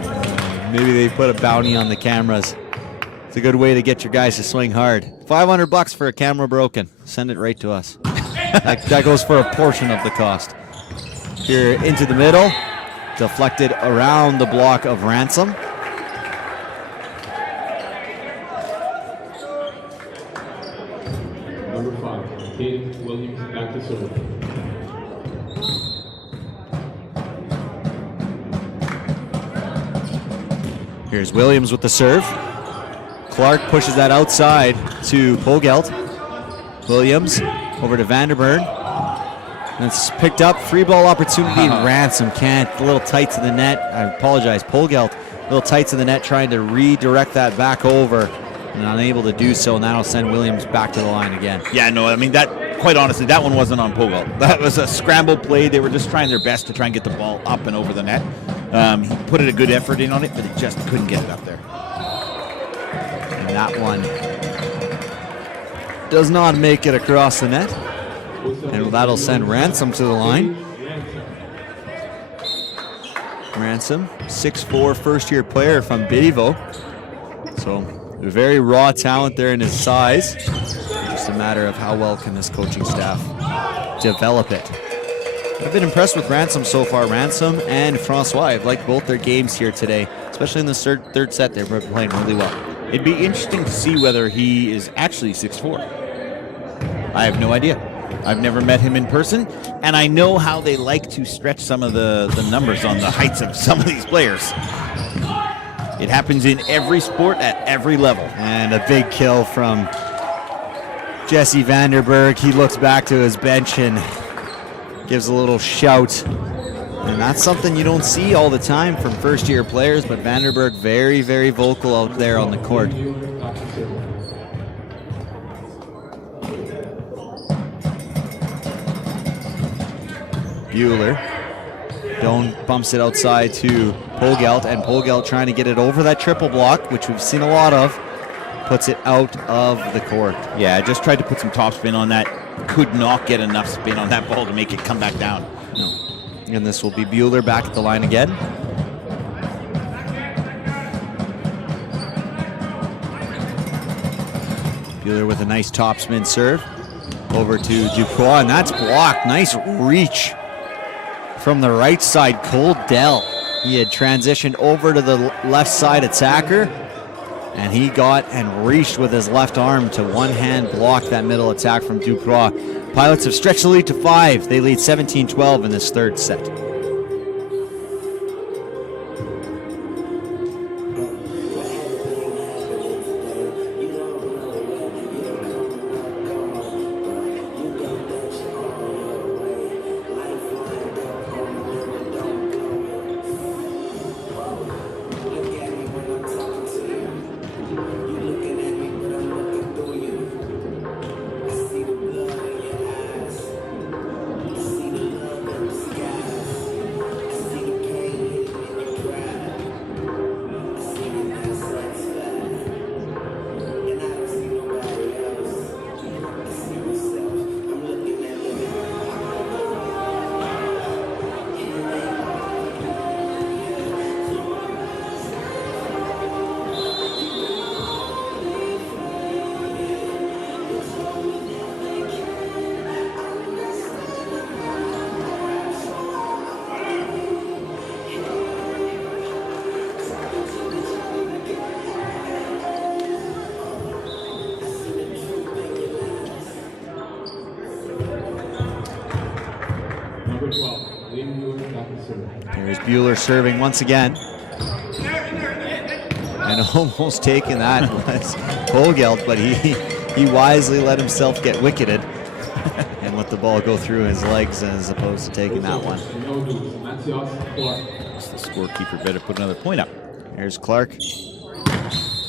Maybe they put a bounty on the cameras. It's a good way to get your guys to swing hard. $500 for a camera broken. Send it right to us. that goes for a portion of the cost. Here into the middle, deflected around the block of Ransom. Number 5, Hayden Williams back to serve. Here's Williams with the serve. Clark pushes that outside to Pogelt. Williams over to Vanderburg. That's picked up, free ball opportunity, Ransom can't, a little tight to the net. I apologize, Pogelt, a little tight to the net, trying to redirect that back over, and unable to do so, and that'll send Williams back to the line again. Yeah, no, I mean, quite honestly, that one wasn't on Pogelt. That was a scramble play. They were just trying their best to try and get the ball up and over the net. He put a good effort in on it, but he just couldn't get it up there. And that one does not make it across the net. And that'll send Ransom to the line. Ransom, 6'4", first-year player from Béliveau. So, a very raw talent there in his size. Just a matter of how well can this coaching staff develop it. I've been impressed with Ransom so far. Ransom and Francois, I've liked both their games here today, especially in the third set. They're playing really well. It'd be interesting to see whether he is actually 6'4". I have no idea. I've never met him in person, and I know how they like to stretch some of the numbers on the heights of some of these players. It happens in every sport at every level. And a big kill from Jesse Vanderburg. He looks back to his bench and gives a little shout. And that's something you don't see all the time from first-year players, but Vanderburg very, very vocal out there on the court. Bueller. Doan bumps it outside to Pogelt, and Pogelt trying to get it over that triple block, which we've seen a lot of, puts it out of the court. Yeah, just tried to put some top spin on that. Could not get enough spin on that ball to make it come back down. No. And this will be Bueller back at the line again. Bueller with a nice topspin serve over to Ducroix, and that's blocked. Nice reach from the right side, Coldell. He had transitioned over to the left side attacker, and he got and reached with his left arm to one-hand block that middle attack from Ducroix. Pilots have stretched the lead to 5. They lead 17-12 in this third set. There's Bueller serving once again. And almost taking that was Bogelt, but he wisely let himself get wicketed and let the ball go through his legs as opposed to taking that one. The scorekeeper better put another point up. Here's Clark.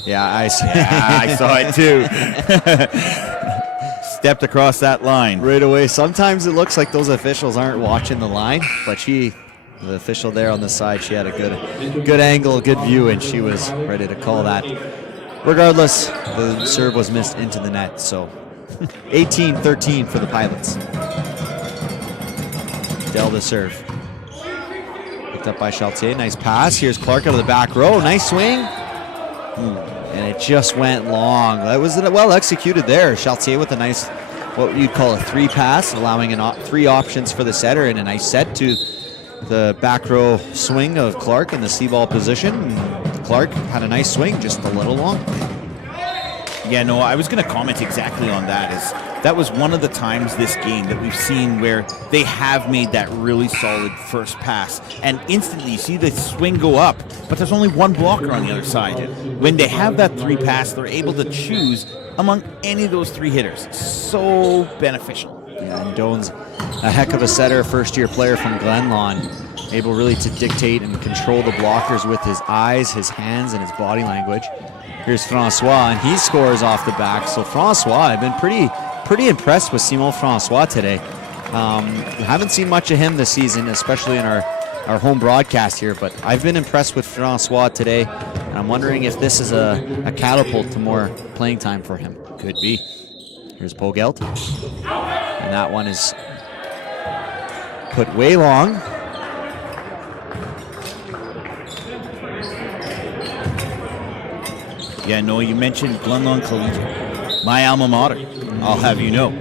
Yeah, I saw it too. Stepped across that line right away. Sometimes it looks like those officials aren't watching the line, but the official there on the side, she had a good angle, good view, and she was ready to call that. Regardless, the serve was missed into the net, so 18-13 for the Pilots. Dell to serve. Picked up by Chaltier. Nice pass. Here's Clark out of the back row. Nice swing. And it just went long. That was well executed there. Chaltier with a nice, what you'd call a 3 pass, allowing 3 options for the setter, and a nice set to the back row swing of Clark in the C-ball position. Clark had a nice swing, just a little long. Yeah, no, I was going to comment exactly on that. That was one of the times this game that we've seen where they have made that really solid first pass, and instantly you see the swing go up, but there's only one blocker on the other side. When they have that 3 pass, they're able to choose among any of those 3 hitters. So beneficial. Yeah, and Doan's a heck of a setter, first-year player from Glenlawn, able really to dictate and control the blockers with his eyes, his hands, and his body language. Here's Francois, and he scores off the back. So Francois, I've been pretty impressed with Simon Francois today. Haven't seen much of him this season, especially in our home broadcast here, but I've been impressed with Francois today, and I'm wondering if this is a catapult to more playing time for him. Could be. Here's Pogelt, and that one is put way long. Yeah, no, you mentioned Glenlawn Collegiate, my alma mater, I'll have you know.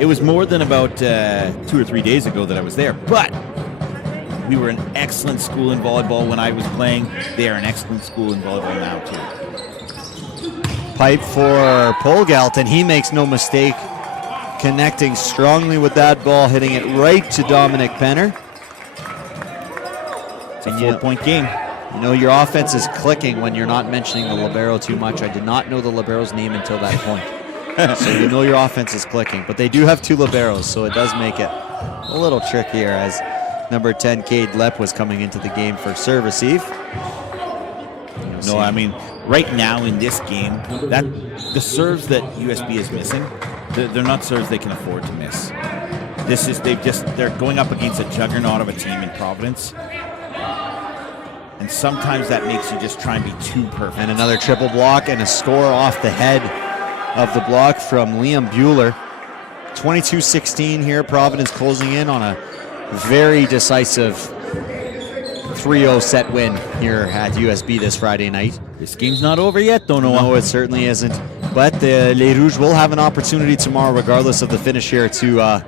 It was more than about 2 or 3 days ago that I was there, but we were an excellent school in volleyball when I was playing. They are an excellent school in volleyball now, too. Pipe for Pogelt, and he makes no mistake, connecting strongly with that ball, hitting it right to Dominic Penner. It's a 4-point game. You know, your offense is clicking when you're not mentioning the libero too much. I did not know the libero's name until that point. So you know your offense is clicking. But they do have 2 liberos, so it does make it a little trickier as number 10, Cade Lepp, was coming into the game for serve receive. No, I mean, right now in this game, that the serves that USB is missing, they're not serves they can afford to miss. They're going up against a juggernaut of a team in Providence. And sometimes that makes you just try and be too perfect. And another triple block and a score off the head of the block from Liam Bueller. 22-16 here. Providence closing in on a very decisive 3-0 set win here at USB this Friday night. This game's not over yet, though, Noah. No, it certainly isn't. But the Les Rouges will have an opportunity tomorrow, regardless of the finish here, to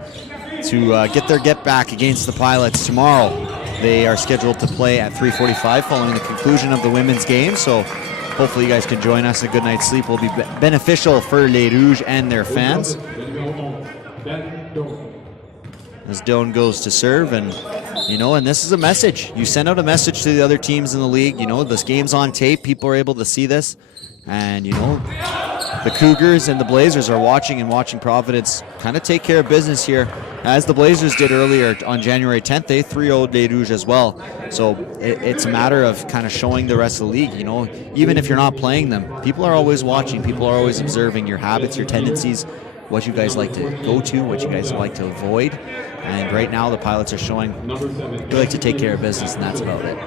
get their get back against the Pilots tomorrow. They are scheduled to play at 3:45 following the conclusion of the women's game. So hopefully you guys can join us. A good night's sleep will be beneficial for Les Rouges and their fans. As Doan goes to serve, and and this is a message. You send out a message to the other teams in the league. This game's on tape. People are able to see this. And, the Cougars and the Blazers are watching Providence kind of take care of business here, as the Blazers did earlier on January 10th. They 3-0'd Les Rouges as well. So it's a matter of kind of showing the rest of the league, even if you're not playing them, people are always watching, people are always observing your habits, your tendencies, what you guys like to go to, what you guys like to avoid. And right now the Pilots are showing they like to take care of business, and that's about it.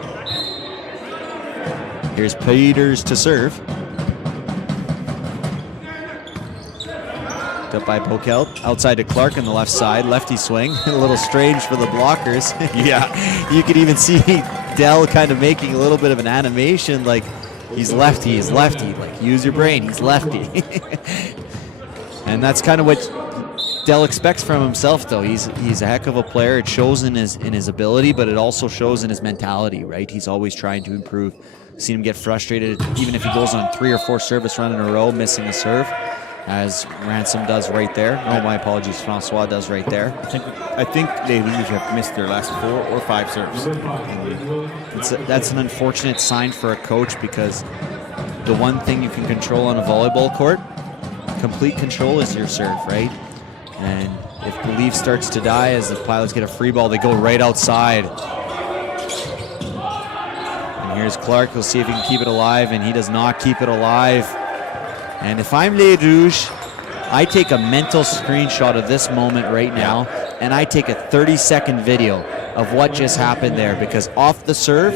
Here's Peters to serve. Up by Bokel, outside to Clark on the left side, lefty swing. A little strange for the blockers. Yeah. You could even see Dell kind of making a little bit of an animation, like he's lefty, like use your brain, he's lefty. And that's kind of what Dell expects from himself, though. He's a heck of a player. It shows in his ability, but it also shows in his mentality, right? He's always trying to improve. Seen him get frustrated even if he goes on 3 or 4 service run in a row, missing a serve, as Ransom does right there. No, my apologies, Francois does right there. I think Les Rouges have missed their last 4 or 5 serves. That's an unfortunate sign for a coach, because the one thing you can control on a volleyball court, complete control, is your serve, right? And if belief starts to die as the Pilots get a free ball, they go right outside. And here's Clark. He'll see if he can keep it alive, and he does not keep it alive. And if I'm Les Rouges, I take a mental screenshot of this moment right now, and I take a 30-second video of what just happened there, because off the serve,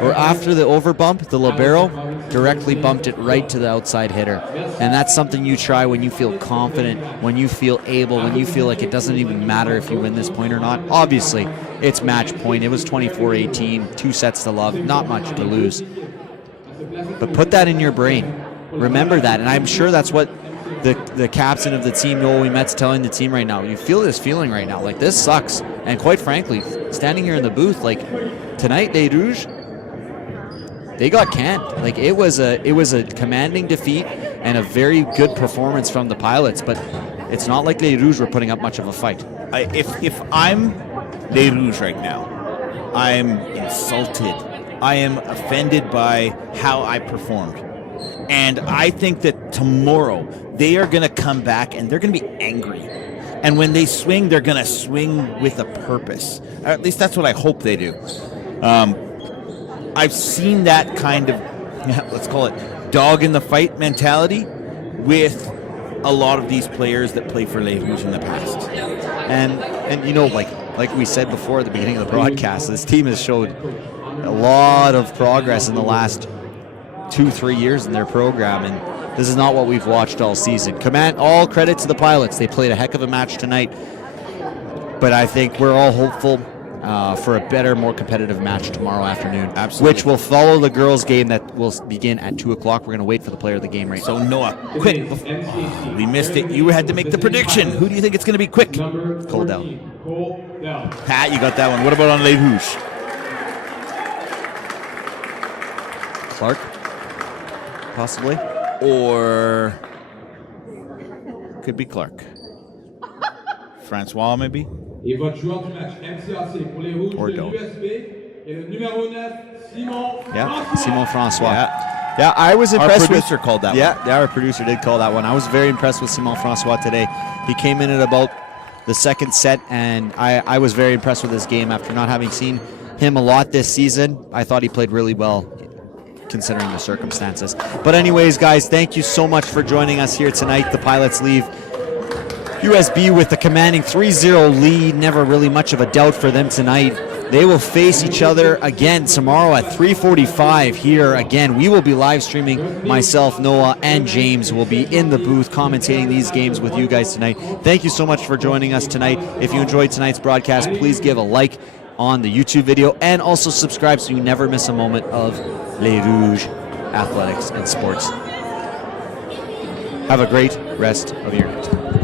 or after the overbump, the libero directly bumped it right to the outside hitter. And that's something you try when you feel confident, when you feel able, when you feel like it doesn't even matter if you win this point or not. Obviously, it's match point. It was 24-18, 2 sets to love, not much to lose. But put that in your brain. Remember that, and I'm sure that's what the captain of the team, Noel Ouimet's, telling the team right now. You feel this feeling right now, like this sucks. And quite frankly, standing here in the booth, like tonight, Les Rouges, they got canned. Like it was a commanding defeat and a very good performance from the Pilots, but it's not like Les Rouges were putting up much of a fight. If I'm Les Rouges right now, I'm insulted. I am offended by how I performed. And I think that tomorrow they are going to come back and they're going to be angry. And when they swing, they're going to swing with a purpose. Or at least that's what I hope they do. I've seen that kind of, let's call it, dog in the fight mentality with a lot of these players that play for Les Rouges in the past. And like we said before at the beginning of the broadcast, this team has showed a lot of progress in the last 2-3 years in their program, and this is not what we've watched all season. All credit to the Pilots. They played a heck of a match tonight, but I think we're all hopeful for a better, more competitive match tomorrow afternoon. Absolutely. Which will follow the girls' game that will begin at 2 o'clock. We're going to wait for the player of the game right now. So Noah, quick, we missed it. You had to make the prediction. Who do you think it's going to be? Quick. Cole down. Pat, you got that one. What about on Les Rouges? Clark, possibly. Or could be Clark. Francois, maybe? Et votre joueur du match, MCAC pour les Rouges de l'USB est le numéro 9, Simon François. Yeah, Simon François. Yeah, I was impressed. Our producer called that one. Yeah, our producer did call that one. I was very impressed with Simon François today. He came in at about the second set, and I was very impressed with his game after not having seen him a lot this season. I thought he played really well, considering the circumstances. But anyways, guys, thank you so much for joining us here tonight. The Pilots leave USB with the commanding 3-0 lead. Never really much of a doubt for them tonight. They will face each other again tomorrow at 3:45 here again. We will be live streaming. Myself, Noah, and James will be in the booth commentating these games with you guys tonight. Thank you so much for joining us tonight. If you enjoyed tonight's broadcast, please give a like on the YouTube video and also subscribe so you never miss a moment of Les Rouges athletics and sports. Have a great rest of your night.